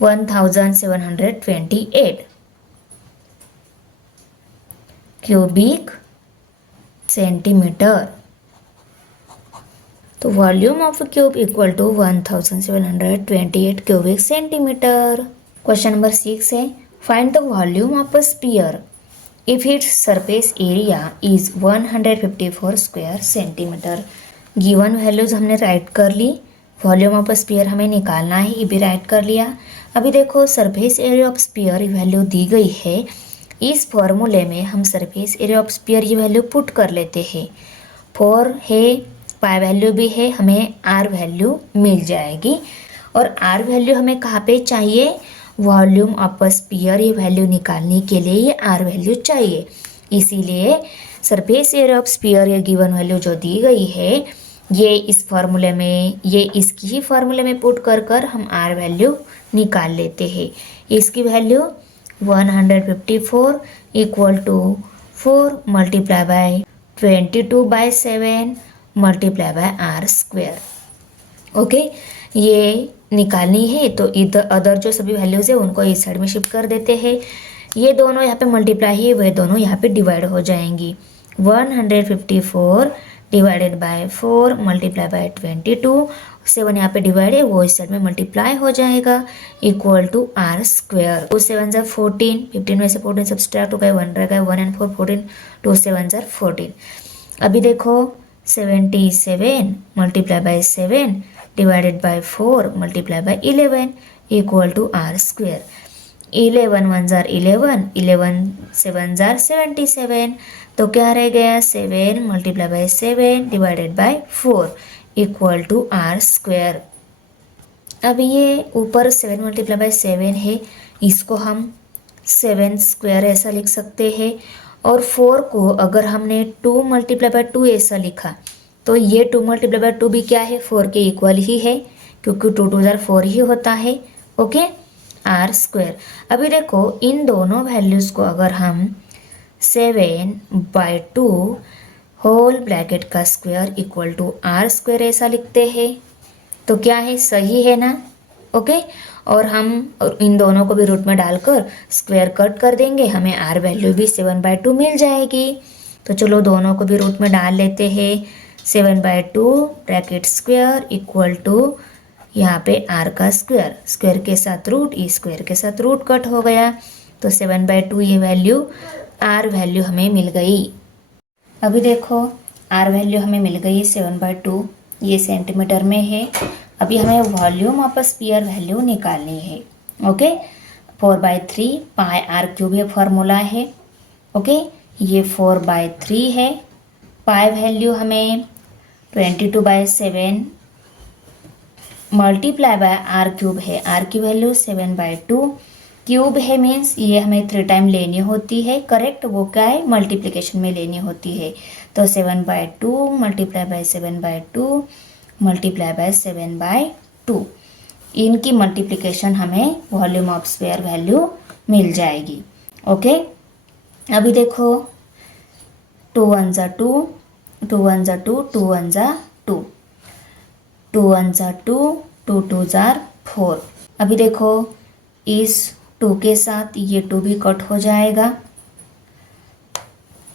1728 क्यूबिक सेंटीमीटर। तो volume of cube equal to 1728 cubic centimetre. Question number 6 है, find the volume of a sphere if its surface area is 154 square centimetre. Given values हमने राइट कर ली, वॉल्यूम ऑफ स्फीयर हमें निकालना है, ये भी राइट कर लिया। अभी देखो surface area of sphere value दी गई है, इस फॉर्मूले में हम सरफेस एरिया ऑफ स्फीयर ये वैल्यू पुट कर लेते हैं। 4 है, पाई वैल्यू भी है, हमें आर वैल्यू मिल जाएगी। और आर वैल्यू हमें कहाँ पे चाहिए, वॉल्यूम ऑफ स्फीयर ये वैल्यू निकालने के लिए ये आर वैल्यू चाहिए। इसीलिए सरफेस एरिया ऑफ स्फीयर ये गिवन वैल्यू जो दी गई है, ये इस फार्मूले में, ये इसकी ही फार्मूले में पुट कर कर हम आर वैल्यू निकाल लेते हैं। इसकी value 154 equal to 4 multiply by 22/7 multiply by R square. Okay, ये निकालनी है, तो इधर अदर जो सभी वैल्यूज़ है उनको इस साइड में शिफ्ट कर देते हैं। ये दोनों यहाँ पे मल्टीप्लाई है, वह दोनों यहाँ पे डिवाइड हो जाएंगी। 154 डिवाइडेड बाय 4 मल्टीप्लाई बाय 22, 7 यहाँ पे डिवाइड है वो इस साइड में मल्टीप्लाई हो जाएगा इक्वल टू आर स्क्वेयर। 2 7 ज़ा 14, 15 में से 14 सब्सट्रैक्ट हो गए, 1 रह गए, 1 एंड 4 14, 2 7 ज़ा 14। अभी देखो 77 multiply by 7 divided by 4 multiply by 11 equal to R square. 11 1 ज़ार 11, 11 7 ज़ार 77, तो क्या रह गया 7 multiply by 7 divided by 4 equal to R square. अब ये ऊपर 7 मल्टीप्लाई बाय 7 है, इसको हम 7 स्क्वायर ऐसा लिख सकते हैं। और 4 को अगर हमने 2 मल्टीप्लाई बाय 2 ऐसा लिखा तो ये 2 मल्टीप्लाई बाय 2 भी क्या है 4 के इक्वल ही है, क्योंकि 2 2 ज़ार 4 ही होता है। Okay, R square. अभी देखो इन दोनों वैल्यूज़ को अगर हम 7 बाय 2 होल ब्रैकेट का square equal to R square ऐसा लिखते हैं तो क्या है, सही है ना। ओके, और हम इन दोनों को भी रूट में डालकर स्क्वायर कट कर देंगे, हमें आर वैल्यू भी 7 बाय 2 मिल जाएगी। तो चलो दोनों को भी रूट में डाल लेते हैं। 7 by 2 bracket square equal to यहाँ पे आर का स्क्वायर, स्क्वायर के साथ रूट, ई स्क्वायर के साथ रूट कट हो गया, तो 7 बाय 2 ये वैल्यू आर वैल्यू हमें मिल गई। अभी देखो आर वैल्यू हमें मिल गई 7 बाय 2, ये सेंटीमीटर में है। अभी हमें वॉल्यूम ऑफ स्फीयर वैल्यू निकालनी है। ओके, 4/3 पाई आर क्यूब ये फॉर्मूला है। ओके, ये 4/3 है। पाई वैल्यू हमें 22/7 मल्टीप्लाई बाय आर क्यूब है, आर की वैल्यू 7 बाय 2 क्यूब है, मीन्स ये हमें 3 टाइम लेनी होती है। करेक्ट, वो क्या है मल्टीप्लिकेशन में लेनी होती है। तो 7 by 2 multiply by 7 by 2 multiply by 7 by 2, इनकी मल्टीप्लिकेशन हमें वॉल्यूम ऑफ स्फीयर वैल्यू मिल जाएगी। ओके, अभी देखो 2 1 ज़ा 2, 2 1 ज़ा 2, 2 1 ज़ा 2, 2 1 ज़ा 2, 2 2 ज़ार 4। अभी देखो इस 2 के साथ ये 2 भी कट हो जाएगा,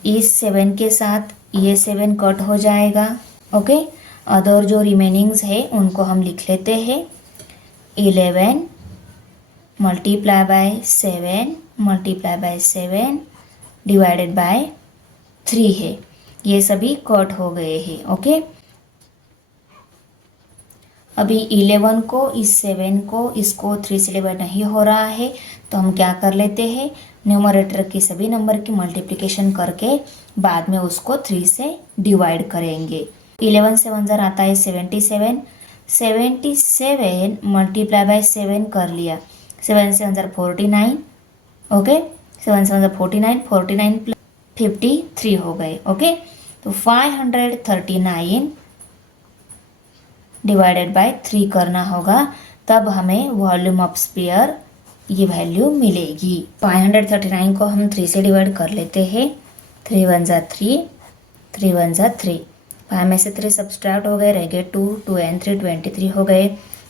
इस 7 के साथ ये 7 कट हो जाएगा। ओके, अदर जो रिमेनिंग्स है उनको हम लिख लेते हैं। 11 multiply by 7 multiply by 7 divided by 3 है, ये सभी कट हो गए हैं। ओके, अभी 11 को इस 7 को इसको 3 से डिवाइड नहीं हो रहा है, तो हम क्या कर लेते हैं, न्यूमरेटर के सभी नंबर की मल्टीप्लिकेशन करके बाद में उसको 3 से डिवाइड करेंगे। 11 7 ज़ार आता है 77, 77 मल्टीप्लाई बाय 7 कर लिया, 7 7 ज़ार 49। ओके, 7 7 ज़ार 49, 49 प्लस 53 हो गए। ओके, तो 539 डिवाइडेड बाय 3 करना होगा, तब हमें वॉल्यूम ऑफ स्फीयर ये वैल्यू मिलेगी। 539 को हम 3 से डिवाइड कर लेते हैं। 3 1 ज़ा 3, 3 1 ज़ा 3, 5 में से 3 सब्सट्रैक्ट हो गए, रह गए 2, 2 एंड 3 23 हो गए।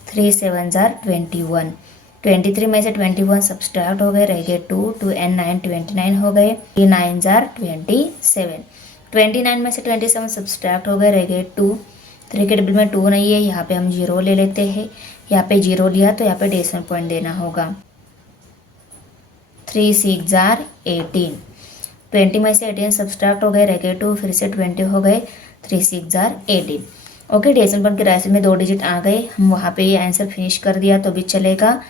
3 7 ज़ार 21, 23 में से 21 सब्सट्रैक्ट हो गए, रह गए 2, 2 एंड 9 29 हो गए। 3 9 ज़ार 27, 29 में से 27 सब्सट्रैक्ट हो गए, रह गए 2। 3 के टेबल में 2 नहीं है, यहाँ पे हम 0 ले लेते हैं। यहाँ पे 0 लिया तो यहाँ पे डेसिमल पॉइंट देना होगा। 3 6 ज़ार 18, 20 में से 18 सब्सट्रैक्ट हो गए, रह गए 2, फिर से 20 हो गए। 3 6 ज़ार 18। ओके, डेसिमल पॉइंट के रास्ते में 2 डिजिट आ गए, हम वहाँ पे ये आंसर फिनिश कर दिया तो भी चलेगा।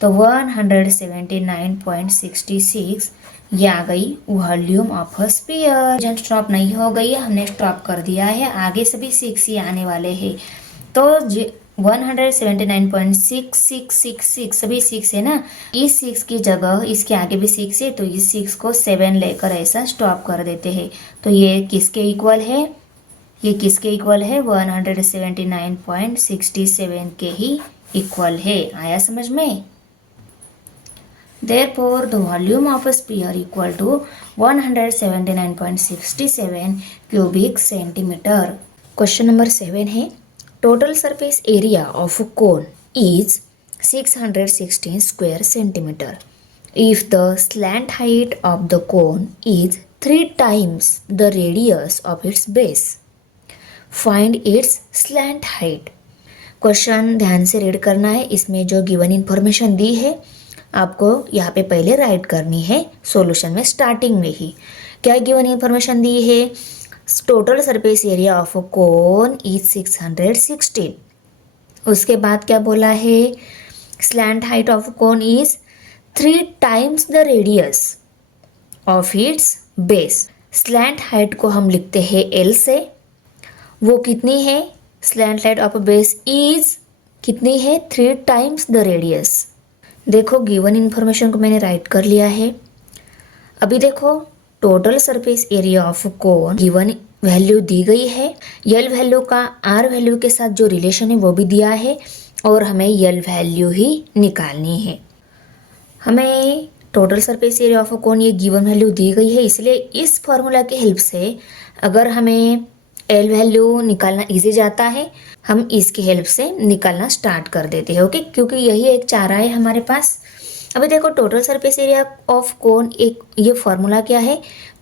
तो 179.66 ये आ गई वॉल्यूम ऑफ अ स्फीयर। जब स्टॉप नहीं हो गई है, हमने स्टॉप कर दिया है, आगे सभी 6 ही आने वाले हैं। तो 179.6666 सभी 6 है ना, इस 6 की जगह इसके आगे भी 6 है, तो इस 6 को 7 लेकर ऐसा स्टॉप कर देते हैं। तो ये किसके इक्वल है, ये किसके इक्वल है, 179.67 के ही इक्वल है। आया समझ में? Therefore, the volume of a sphere equal to 179.67 cubic centimeter. Question number 7 है, total surface area of a cone is 616 square centimeter. If the slant height of the cone is 3 times the radius of its base, find its slant height. Question ध्यान से read करना है, इसमें जो given information दी है आपको यहाँ पे पहले राइट करनी है सॉल्यूशन में स्टार्टिंग में ही। क्या गिवन इन्फॉर्मेशन दी है? Total surface area of a cone is 616। उसके बाद क्या बोला है? Slant height of cone is 3 times the radius of its base. Slant height को हम लिखते हैं एल से, वो कितनी है? Slant height of base is कितनी है? 3 टाइम्स द रेडियस। देखो गिवन इन्फॉर्मेशन को मैंने राइट कर लिया है। अभी देखो total surface area of cone given value दी गई है, यल वैल्यू का आर वैल्यू के साथ जो रिलेशन है वो भी दिया है और हमें यल वैल्यू ही निकालनी है। हमें टोटल सरफेस एरिया ऑफ कोन ये गिवन वैल्यू दी गई है, इसलिए इस फॉर्मूला की हेल्प से अगर हमें एल वैल्यू निकालना इजी जाता है, हम इसकी हेल्प से निकालना स्टार्ट कर देते हैं। ओके, क्योंकि यही एक चारा है हमारे पास। अभी देखो total surface area of cone, एक ये फॉर्मूला क्या है?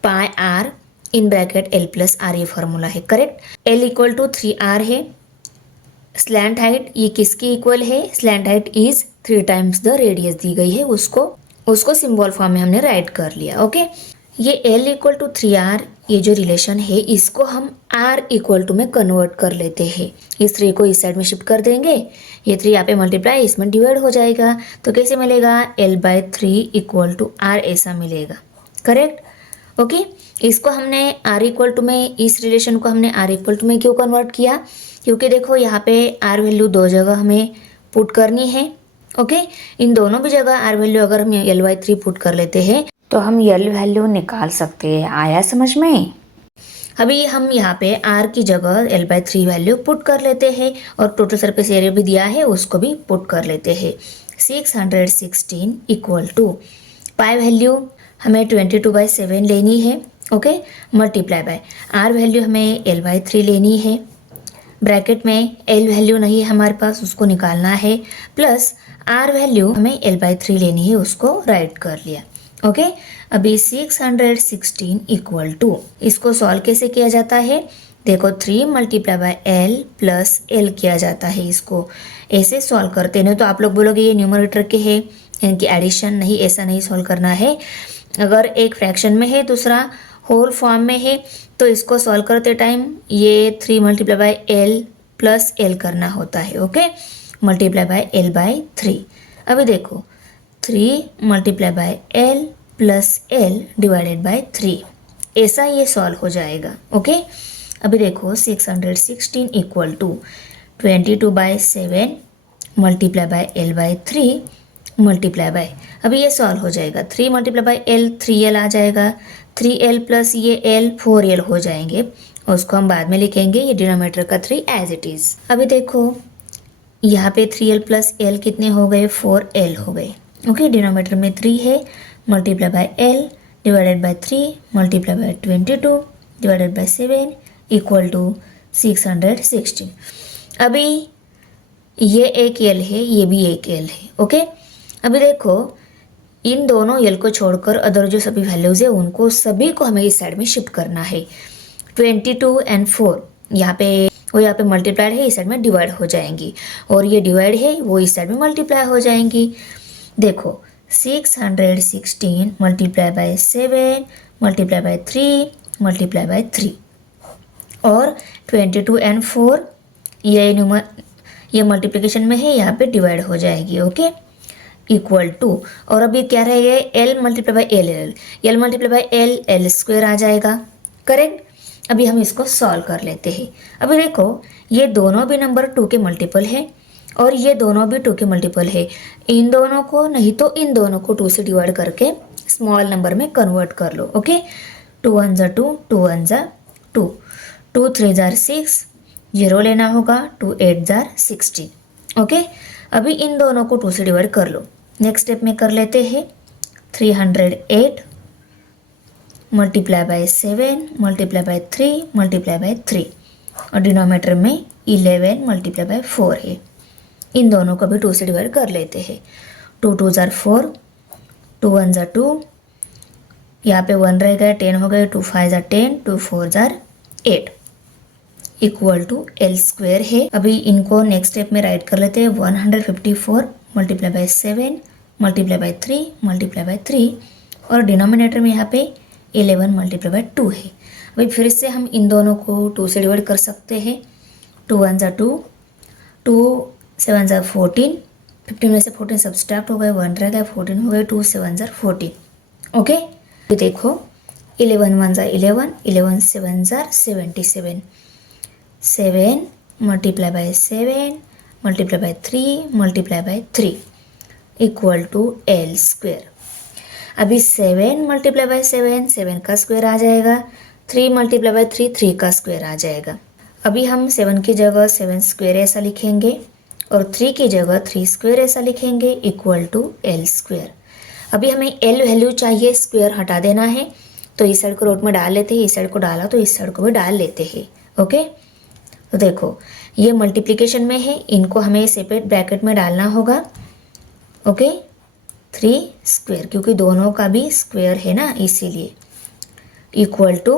Pi R in bracket L plus R, ये फॉर्मूला है correct. L equal to 3r है। स्लैंट हाइट ये किसकी इक्वल है? Slant height is 3 times the radius दी गई है, उसको सिंबल फॉर्म में हमने राइट कर लिया। ओके, ये L इक्वल टू 3r ये जो रिलेशन है इसको हम R इक्वल टू में कन्वर्ट कर लेते हैं। इस 3 को इस साइड में शिफ्ट कर देंगे, ये 3 यहाँ पे मल्टीप्लाई इसमें डिवाइड हो जाएगा, तो कैसे मिलेगा? L/3 इक्वल टू R ऐसा मिलेगा करेक्ट। ओके, इसको हमने R इक्वल टू में, इस रिलेशन को हमने R इक्वल टू में क्यों कन्वर्ट किया? क्योंकि देखो यहाँ पे R वैल्यू 2 जगह हमें पुट करनी है। ओके, इन दोनों भी जगह R वैल्यू अगर हम L/3 पुट कर लेते हैं तो हम यल वैल्यू निकाल सकते हैं। आया समझ में? अभी हम यहाँ पे R की जगह L/3 वैल्यू पुट कर लेते हैं और टोटल सरफेस एरिया भी दिया है उसको भी पुट कर लेते हैं। 616 इक्वल टू पाई वैल्यू हमें 22/7 लेनी है। Okay, multiply bye R value हमें L/3 लेनी है, ब्रैकेट में L वैल्यू नहीं हमारे पास, उसको निकालना है, प्लस R वैल्यू हमें L/3 लेनी है, उसको राइट कर लिया। ओके, अभी 616 इक्वल टू, इसको सॉल्व कैसे किया जाता है? देखो 3 multiply by L plus L किया जाता है, इसको ऐसे सॉल्व करते हैं। तो आप लोग बोलोगे ये न्यूमरेटर के है, इनकी एडिशन नहीं, ऐसा नहीं सॉल्व करना है। अगर एक फ्रैक्शन में है दूसरा होल फॉर्म में है तो इसको सॉल्व करते टाइम ये 3 multiply by L plus L करना होता है। Okay, multiply by L/3। अभी देखो 3 multiply by L plus L divided by 3, ऐसा ये सॉल्व हो जाएगा। ओके, अभी देखो 616 equal to 22/7 multiply by L/3 multiply by, अभी ये सॉल्व हो जाएगा। 3 मल्टीप्लाई बाय L 3L आ जाएगा, 3L प्लस ये L 4L हो जाएंगे, उसको हम बाद में लिखेंगे। ये डिनोमिनेटर का 3 एज इट इज़। अभी देखो यहाँ पे 3L प्लस L कितने हो गए? 4L हो गए। ओके, डिनोमिनेटर में 3 है, multiply by L divided by 3 multiply by 22 divided by 7 equal to 616। अभी ये एक L है, ये भी एक L है। ओके, अभी देखो इन दोनों L को छोड़कर अदर जो सभी वैल्यूज़ है उनको सभी को हमें इस साइड में शिफ्ट करना है। 22 एंड 4 यहाँ पे, वो यहाँ पे मल्टीप्लाइड है, इस साइड में डिवाइड हो जाएंगी, और ये डिवाइड है वो इस साइड में मल्टीप्लाई हो जाएंगी। देखो 616 multiply by 7 multiply by 3 multiply by 3 और 22 एंड 4 ये मल्टीप्लिकेशन में है, यहाँ पे डिवाइड हो जाएगी। ओके, इक्वल टू, और अभी क्या रहेगा? L multiply by L multiply by L square आ जाएगा करेक्ट। अभी हम इसको सॉल्व कर लेते हैं। अभी देखो ये दोनों भी नंबर 2 के मल्टीपल है और ये दोनों भी 2 के मल्टीपल है। इन दोनों को नहीं तो इन दोनों को 2 से डिवाइड करके स्मॉल नंबर में कन्वर्ट कर लो। ओके, 2 1 ज़ा 2, 2 1 ज़ा 2, 2 3 ज़ा 6, 0 लेना होगा, 2 8 ज़ा 16। ओके, अभी इन दोनों को 2 से डिवाइड कर लो। नेक्स्ट स्टेप में कर लेते हैं। 308 multiply by 7 multiply by 3 multiply by 3 और डिनोमिनेटर में 11 मल्टीप्लाई बाय 4 है। इन दोनों को भी 2 से डिवाइड कर लेते हैं। 2 2 ज़ा 4, 2 1 ज़ा 2, यहाँ पे 1 रह गया, 10 हो गए, 2 5 ज़ा 10, 2 4 ज़ा 8, इक्वल टू एल स्क्वेयर है। अभी इनको नेक्स्ट स्टेप में राइट कर लेते हैं। 154 multiply by 7 multiply by 3 multiply by 3 और डिनोमिनेटर में यहाँ पे 11 मल्टीप्लाई बाय 2 है। अभी फिर से हम इन दोनों को 2 से डिवाइड कर सकते हैं। 2 1 ज़ा 2, 2 7 ज़ा 14, 15 में से 14 सब्सट्रैक्ट हो गए, 1 रह गया, 14 हो गए, 2 7 ज़ा 14। ओके, ये देखो 11 1 ज़ा 11, 11 7 ज़ा 77, 7 multiply by 7 multiply by 3 multiply by 3 equal to L square. अभी 7 मल्टीप्लाई बाय 7 7 का स्क्वायर आ जाएगा, 3 मल्टीप्लाई बाय 3 3 का स्क्वायर आ जाएगा। अभी हम 7 की जगह 7 स्क्वायर ऐसा लिखेंगे और 3 की जगह 3 स्क्वायर ऐसा लिखेंगे इक्वल टू एल स्क्वायर। अभी हमें एल वैल्यू चाहिए, स्क्वायर हटा देना है, तो इस साइड को रूट में डाल लेते हैं, इस साइड को डाला तो इस साइड को भी डाल लेते हैं। ओके, तो देखो ये मल्टीप्लिकेशन में है, इनको हमें सेपरेट ब्रैकेट में डालना होगा। ओके, 3 स्क्वायर, क्योंकि दोनों का भी स्क्वायर है ना, इसीलिए equal to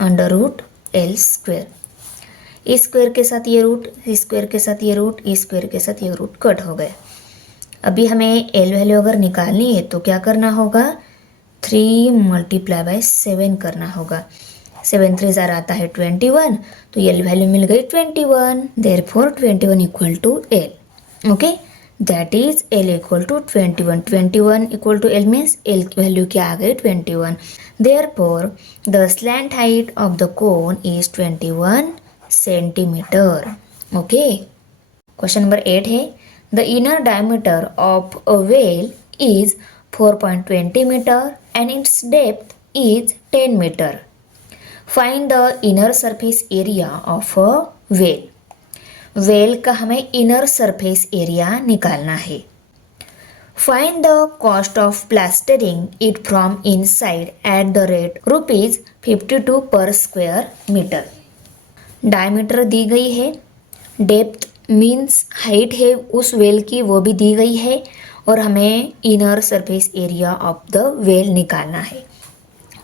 under root L square. इस स्क्वायर के साथ ये रूट, इस स्क्वायर के साथ ये रूट, इस स्क्वायर के साथ ये रूट कट हो गए। अभी हमें एल वैल्यू अगर निकालनी है तो क्या करना होगा, 3 मल्टीप्लाई बाय 7 करना होगा। 7 3 ज़ार आता है 21, तो एल वैल्यू मिल गई 21, therefore 21 equal to L. Okay, that is L equal to 21। 21 equal to L means L की वैल्यू क्या आ गई, 21। Therefore the slant height of the cone is 21 centimetre. Okay, question number 8 है, the inner diameter of a well is 4.20 metre and its depth is 10 metre. Find the inner surface area of a well. Well का हमें inner surface area निकालना है। Find the cost of plastering it from inside at the rate ₹52 पर square metre. Diameter दी गई है, depth means height है उस well की, वो भी दी गई है, और हमें inner surface area of the well निकालना है।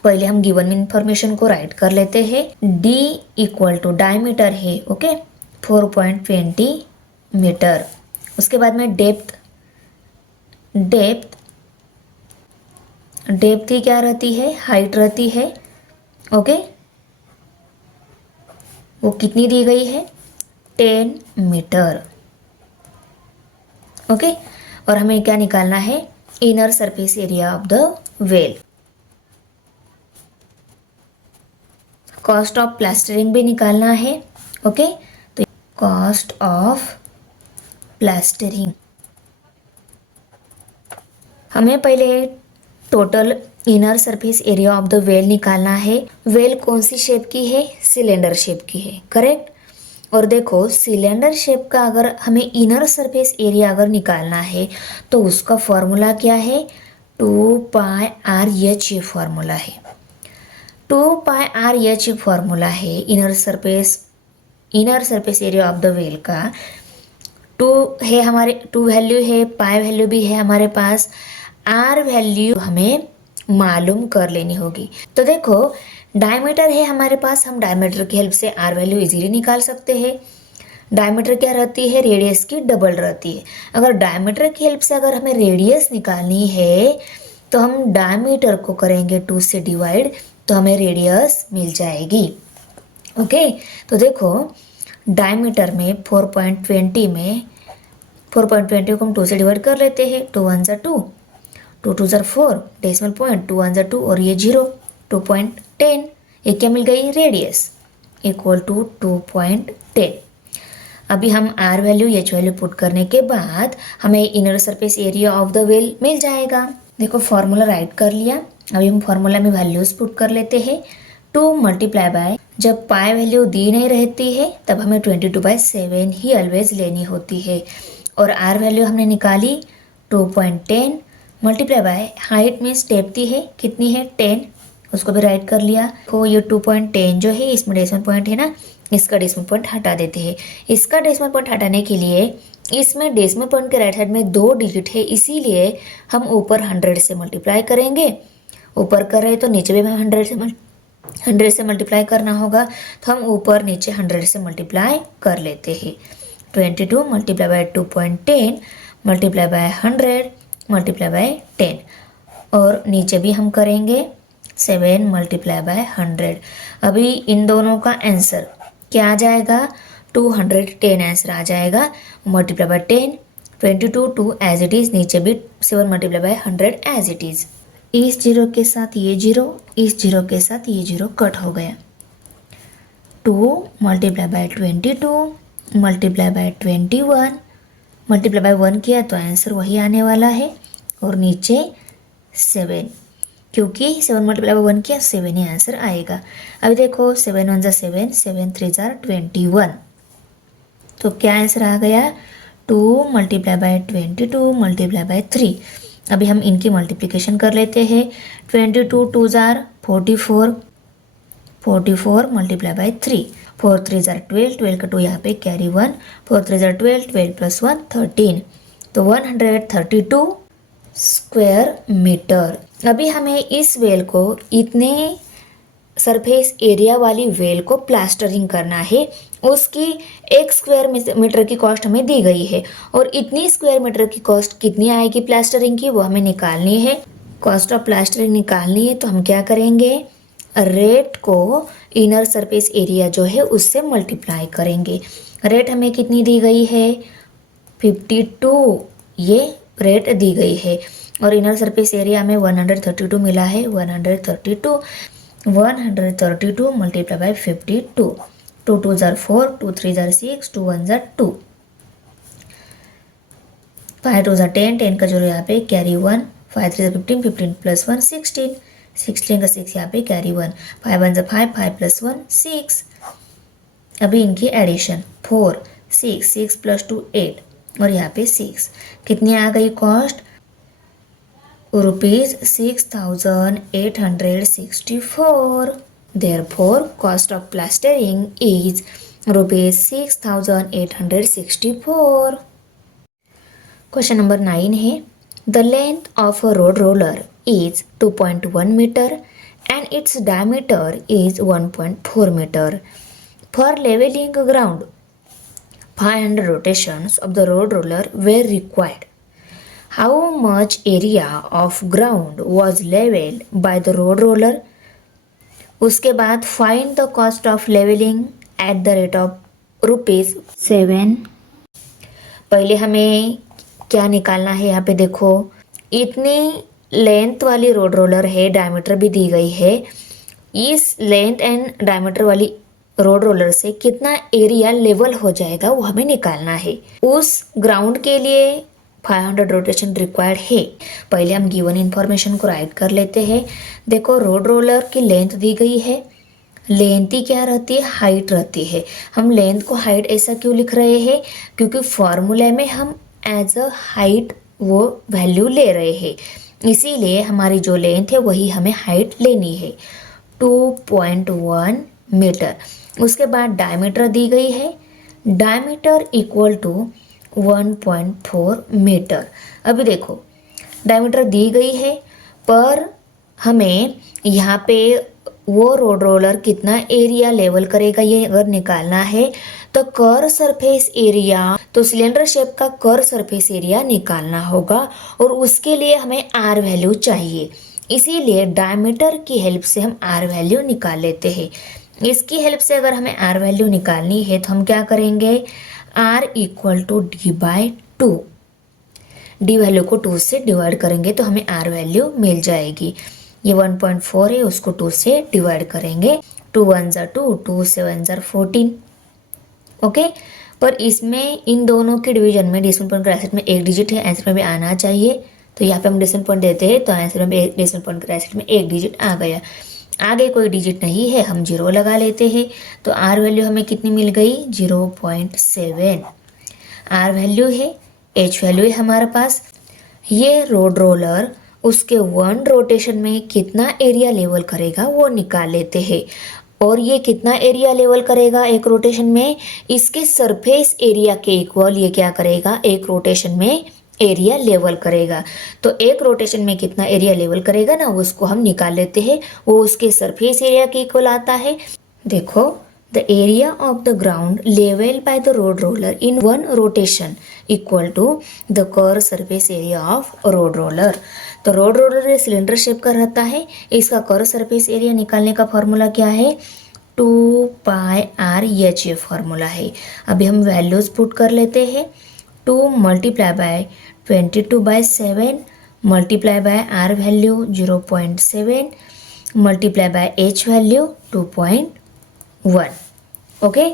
पहले हम गिवन इन्फॉर्मेशन को राइट कर लेते हैं। डी इक्वल टू डायमीटर है, ओके, 4.20 मीटर। उसके बाद में डेप्थ ही क्या रहती है, हाइट रहती है। ओके, वो कितनी दी गई है, 10 मीटर। ओके, और हमें क्या निकालना है, inner surface area of the well. Cost of plastering भी निकालना है। ओके, तो कॉस्ट ऑफ प्लास्टरिंग, हमें पहले total inner surface area of the well निकालना है। वेल कौन सी शेप की है, सिलेंडर शेप की है, करेक्ट। और देखो सिलेंडर शेप का अगर हमें इनर सरफेस एरिया अगर निकालना है तो उसका फॉर्मूला क्या है, 2πRH ये फॉर्मूला है। 2πRH फॉर्मूला है inner surface area of the well का। 2 है हमारे, 2 वैल्यू है, पाई वैल्यू भी है हमारे पास, आर वैल्यू हमें मालूम कर लेनी होगी। तो देखो डायमीटर है हमारे पास, हम डायमीटर की हेल्प से आर वैल्यू इजीली निकाल सकते हैं। डायमीटर क्या रहती है, रेडियस की डबल रहती है। अगर डायमीटर की हेल्प से अगर हमें रेडियस निकालनी है तो हम डायमीटर को करेंगे 2 से डिवाइड, तो हमें रेडियस मिल जाएगी। ओके, तो देखो डायमीटर में 4.20 में 4.20 को हम 2 से डिवाइड कर लेते हैं। 2 1 ज़ा 2, 2 2 ज़ा 4, डेसिमल पॉइंट 2 1 ज़ा 2 और ये 0, 2.10। ये क्या मिल गई, रेडियस इक्वल टू 2.10। अभी हम R value H value put करने के बाद हमें inner surface area of the well मिल जाएगा। देखो फॉर्मूला राइट कर लिया। अभी हम फॉर्मूला में वैल्यूज पुट कर लेते हैं। 2 मल्टीप्लाई बाय, जब पाई वैल्यू दी नहीं रहती है तब हमें 22/7 ही ऑलवेज लेनी होती है। और आर वैल्यू हमने निकाली 2.10 मल्टीप्लाई बाय हाइट में स्टेप दी है, कितनी है 10, उसको भी राइट कर लिया। तो ये 2.10 जो है इसमें डेसिमल पॉइंट है ना, इसका डेसिमल पॉइंट हटा देते हैं। इसका डेसिमल पॉइंट हटाने के लिए इसमें डेसिमल पॉइंट के राइट साइड में 2 डिजिट है, इसीलिए हम ऊपर 100 से मल्टीप्लाई करेंगे। ऊपर कर रहे हैं तो नीचे भी हम 100 से 100 से मल्टीप्लाई करना होगा तो हम ऊपर नीचे 100 से मल्टीप्लाई कर लेते हैं। 22 multiply bye 2.10 multiply by 100 multiply by 10 और नीचे भी हम करेंगे 7 मल्टीप्लाई बाय 100। अभी इन दोनों का आंसर क्या आ जाएगा? 210 आंसर आ जाएगा। Multiply by 10 22 2 as it is, नीचे भी 7 multiply by 100 as it is. इस जीरो के साथ ये जीरो, इस जीरो के साथ ये जीरो कट हो गया। 2 multiply by 22 multiply bye 21 multiply by 1 किया तो आंसर वही आने वाला है और नीचे 7, क्योंकि 7 मल्टीप्लाई बाय 1 किया 7 ही आंसर आएगा। अभी देखो 7 1 7, 7 3 21, तो क्या आंसर आ गया? 2 मल्टीप्लाई बाय 22 मल्टीप्लाई बाय 3। अभी हम इनकी मल्टीप्लिकेशन कर लेते हैं। 22 2 44, 44 मल्टीप्लाई बाय 3, 4 3 12, 12 का 2 यहाँ पे कैरी 1, 4 3 12, 12 प्लस 1 13, तो 132 स्क्वायर मीटर। अभी हमें इस वेल को, इतने सरफेस एरिया वाली वेल को प्लास्टरिंग करना है। उसकी 1 स्क्वायर मीटर की कॉस्ट हमें दी गई है और इतनी स्क्वायर मीटर की कॉस्ट कितनी आएगी प्लास्टरिंग की, वो हमें निकालनी है। कॉस्ट ऑफ प्लास्टरिंग निकालनी है तो हम क्या करेंगे? रेट को इनर सरफेस एरिया जो है उससे मल्टीप्लाई करेंगे। रेट हमें कितनी दी गई है? 52, ये रेट दी गई है और इनर सरफेस एरिया हमें 132 मिला है। 132 मल्टीप्लाई बाय 52, 2 2 4, 2 3 6, 2 1 2, 5 2 10, 10 का जोड़ यहाँ पे कैरी 1, 5 3 15, 15 प्लस 1 16, 16 का 6 यहाँ पे कैरी 1, 5 1 5, 5 प्लस 1 6। अभी इनकी एडिशन 4 6, 6 प्लस 2 8 और यहाँ पे 6। कितनी आ गई cost? ₹6,864. Therefore, cost of plastering is ₹6,864. Question number 9 है, the length of a road roller is 2.1 meter and its diameter is 1.4 meter. For leveling ground, 500 rotations of the road roller were required. How much area of ground was leveled by the road roller? उसके बाद find the cost of leveling at the rate of ₹7। पहले हमें क्या निकालना है? यहाँ पे देखो, इतनी लेंथ वाली रोड रोलर है, डायमीटर भी दी गई है। इस लेंथ एंड डायमीटर वाली रोड रोलर से कितना एरिया लेवल हो जाएगा वो हमें निकालना है। उस ग्राउंड के लिए 500 रोटेशन रिक्वायर्ड है। पहले हम गिवन इन्फॉर्मेशन को राइट कर लेते हैं। देखो, रोड रोलर की लेंथ दी गई है। लेंथ ही क्या रहती है? हाइट रहती है। हम लेंथ को हाइट ऐसा क्यों लिख रहे हैं? क्योंकि फॉर्मूले में हम एज अ हाइट वो वैल्यू ले रहे हैं, इसीलिए हमारी जो लेंथ है वही हमें हाइट लेनी है, 2.1 मीटर। उसके बाद डायमीटर दी गई है, डायमीटर इक्वल टू 1.4 मीटर। अभी देखो, डायमीटर दी गई है पर हमें यहाँ पे वो रोड रोलर कितना एरिया लेवल करेगा ये अगर निकालना है तो कर सरफेस एरिया, तो सिलेंडर शेप का कर सरफेस एरिया निकालना होगा और उसके लिए हमें आर वैल्यू चाहिए। इसीलिए डायमीटर की हेल्प से हम आर वैल्यू निकाल लेते हैं। इसकी हेल्प से अगर हमें आर वैल्यू निकालनी है तो हम क्या करेंगे? R equal to D by 2। D value को 2 से डिवाइड करेंगे तो हमें आर वैल्यू मिल जाएगी। ये 1.4 है, उसको 2 से डिवाइड करेंगे। 2 1 2, 2 7 14। ओके, पर इसमें इन दोनों के डिवीजन में डेसिमल पॉइंट क्राइसिस में एक डिजिट है, आंसर में भी आना चाहिए। तो यहाँ पे हम डेसिमल पॉइंट देते हैं तो आंसर में डेसिमल पॉइंट क्राइसिस में एक डिजिट आ गया। आगे कोई डिजिट नहीं है, हम 0 लगा लेते हैं। तो आर वैल्यू हमें कितनी मिल गई? 0.7 आर वैल्यू है। एच वैल्यू है हमारे पास। ये रोड रोलर उसके 1 रोटेशन में कितना एरिया लेवल करेगा वो निकाल लेते हैं। और ये कितना एरिया लेवल करेगा एक रोटेशन में? इसके सरफेस एरिया के इक्वल ये क्या करेगा? एक रोटेशन में एरिया लेवल करेगा। तो एक रोटेशन में कितना एरिया लेवल करेगा ना, उसको हम निकाल लेते हैं, वो उसके सरफेस एरिया के इक्वल आता है। देखो, the area of the ground level by the road roller in one rotation equal to the curve surface area of road roller. तो रोड रोलर सिलेंडर शेप का रहता है, इसका कर्व सरफेस एरिया निकालने का फॉर्मूला क्या है, 2πr, ये फॉर्मूला है। अभी हम वैल्यूज पुट कर लेते हैं। 2 multiply by 22/7 multiply by R value 0.7 multiply by H value 2.1। Okay,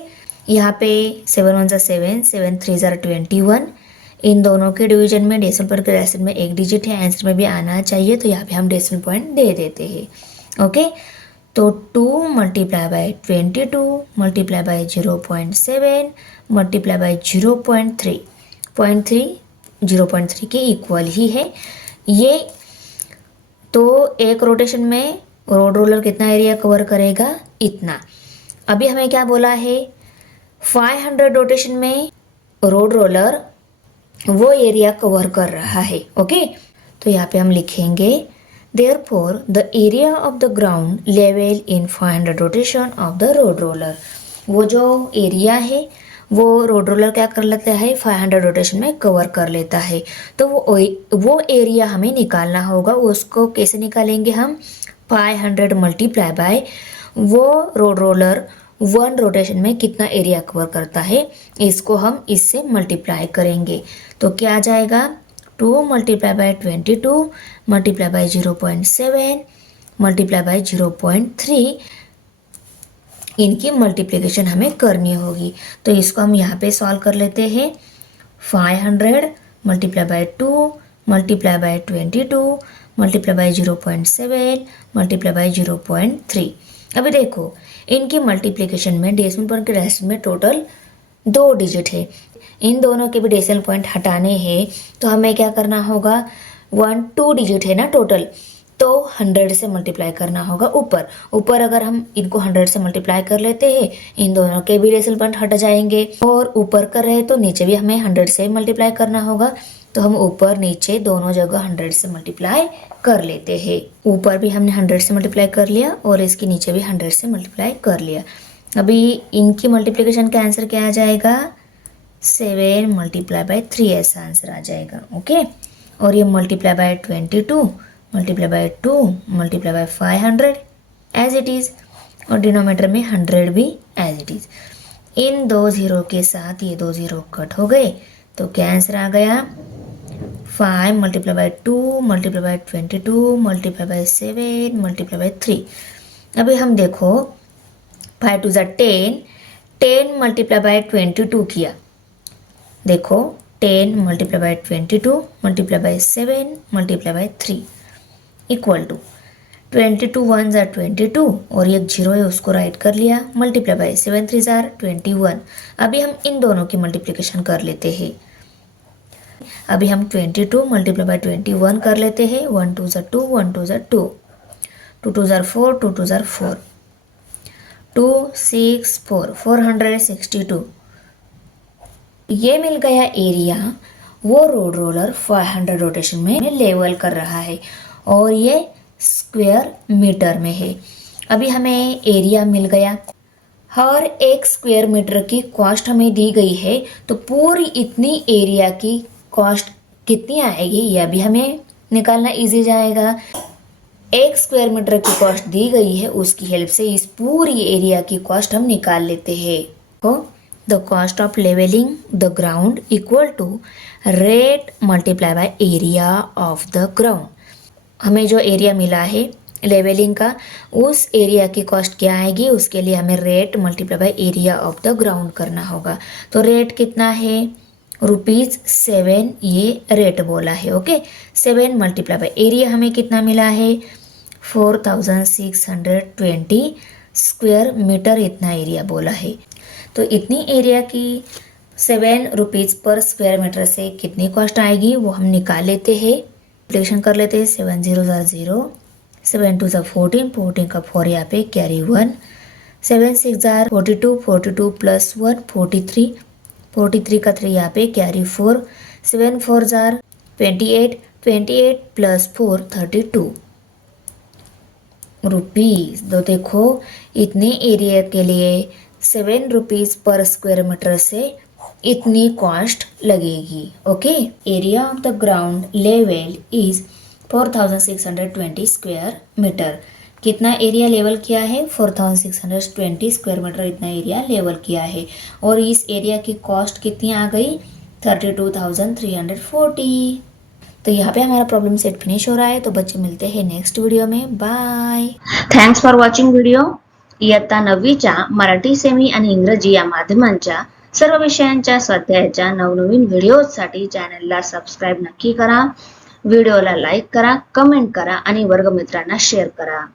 यहाँ पे 7 1 7, 7 3 21। इन दोनों के डिवीजन में डेसिमल पॉइंट के रेसिप्रोकल में एक डिजिट है, आंसर में भी आना चाहिए, तो यहाँ पे हम डेसिमल पॉइंट दे देते हैं। ओके, तो 2 multiply by 22 multiply bye 0.7 multiply bye 0.3, 0.3 के इक्वल ही है ये। तो एक रोटेशन में रोड रोलर कितना एरिया कवर करेगा, इतना। अभी हमें क्या बोला है, 500 रोटेशन में रोड रोलर वो एरिया कवर कर रहा है। ओके, तो यहाँ पे हम लिखेंगे therefore the area of the ground level in 500 rotation of the road roller। वो जो एरिया है वो रोड रोलर क्या कर लेता है, 500 रोटेशन में कवर कर लेता है। तो वो एरिया हमें निकालना होगा। उसको कैसे निकालेंगे हम, 500 मल्टीप्लाई बाय वो रोड रोलर 1 रोटेशन में कितना एरिया कवर करता है, इसको हम इससे मल्टीप्लाई करेंगे। तो क्या आ जाएगा, 2 multiply by 22 multiply bye 0.7 multiply bye 0.3, इनकी मल्टीप्लिकेशन हमें करनी होगी। तो इसको हम यहाँ पे सॉल्व कर लेते हैं। 500 multiply by 2 multiply by 22 multiply bye 0.7 multiply bye 0.3। अभी देखो, इनकी मल्टीप्लिकेशन में डेसिमल पॉइंट के रेसिप्रोकल में टोटल 2 डिजिट है। इन दोनों के भी डेसिमल पॉइंट हटाने हैं, तो हमें क्या करना होगा, 2 डिजिट है ना टोटल, तो 100 से मल्टीप्लाई करना होगा ऊपर अगर हम इनको 100 से मल्टीप्लाई कर लेते हैं, इन दोनों के भी डेसिमल पॉइंट हट जाएंगे। और ऊपर कर रहे तो नीचे भी हमें 100 से मल्टीप्लाई करना होगा, तो हम ऊपर नीचे दोनों जगह 100 से मल्टीप्लाई कर लेते हैं। ऊपर भी हमने 100 से मल्टीप्लाई कर लिया और इसके नीचे भी 100 से मल्टीप्लाई कर लिया। अभी इनकी मल्टीप्लिकेशन का आंसर क्या आ जाएगा, 7 मल्टीप्लाई बाय 3 ऐसा आंसर आ जाएगा। ओके, और ये multiply by 22 multiply by 2 multiply by 500 as it is, और डिनोमीटर में 100 भी एज इट इज़। इन 2 0 के साथ ये 2 0 कट हो गए, तो क्या आंसर आ गया, 5 multiply by 2 multiply by 22 multiply by 7 multiply by 3। अभी हम देखो, 5 2 10, 10 मल्टीप्लाई बाय 22 किया। देखो, 10 multiply by 22 multiply by 7 multiply by 3 equal to 22 1 22, और एक 0 है उसको राइट कर लिया, मल्टीप्लाई बाय 7 3 21। अभी हम इन दोनों की मल्टीप्लिकेशन कर लेते हैं। अभी हम 22 मल्टीप्लाई बाय 21 कर लेते हैं। 1 2 2 1 2 2 2 2 4 2 2 4 2 6 4 462। ये मिल गया एरिया, वो रोड रोलर 500 रोटेशन में लेवल कर रहा है, और ये स्क्वायर मीटर में है। अभी हमें एरिया मिल गया, हर एक स्क्वायर मीटर की कॉस्ट हमें दी गई है, तो पूरी इतनी एरिया की कॉस्ट कितनी आएगी, यह भी हमें निकालना इजी जाएगा। एक स्क्वायर मीटर की कॉस्ट दी गई है, उसकी हेल्प से इस पूरी एरिया की कॉस्ट हम निकाल लेते हैं। तो the cost of levelling the ground equal to rate multiply by area of the ground. हमें जो एरिया मिला है लेवलिंग का, उस एरिया की कॉस्ट क्या आएगी, उसके लिए हमें rate multiply by area of the ground करना होगा। तो रेट कितना है, ₹7, ये रेट बोला है। ओके, 7 मल्टीप्लाई बाय एरिया हमें कितना मिला है, 4620 स्क्वायर मीटर, इतना एरिया बोला है। तो इतनी एरिया की ₹7 पर स्क्वायर मीटर से कितनी कॉस्ट आएगी, वो हम निकाल लेते हैं, मल्टीप्लिकेशन कर लेते हैं। 7 0 0, 7 2 14, 14 का 4 यहाँ पे कैरी 1, 7 6 42, 42 प्लस 1 43, 43 का 3 यहाँ पे कैरी 4, 7 4 28 प्लस 4 32 रुपीज़। तो देखो इतने एरिया के लिए 7 रुपीज़ पर स्क्वायर मीटर से इतनी कॉस्ट लगेगी। Okay, area of the ground level is 4620 square metre. कितना एरिया लेवल किया है? 4620 स्क्वायर मीटर इतना एरिया लेवल किया है। और इस एरिया की कॉस्ट कितनी आ गई? 32,340। तो यहाँ पे हमारा प्रॉब्लम सेट फिनिश हो रहा है। तो बच्चे मिलते हैं नेक्स्ट व्हिडिओ में। Bye. Thanks for watching video. इयत्ता 9वीच्या मराठी सेमी आणि इंग्रजी या माध्यमांच्या सर्व विषयांच्या स्वाध्यायाच्या नवनवीन व्हिडिओसाठी चॅनलला सबस्क्राईब नक्की करा. व्हिडिओला लाईक करा, कमेंट करा आणि वर्गमित्रांना शेअर करा.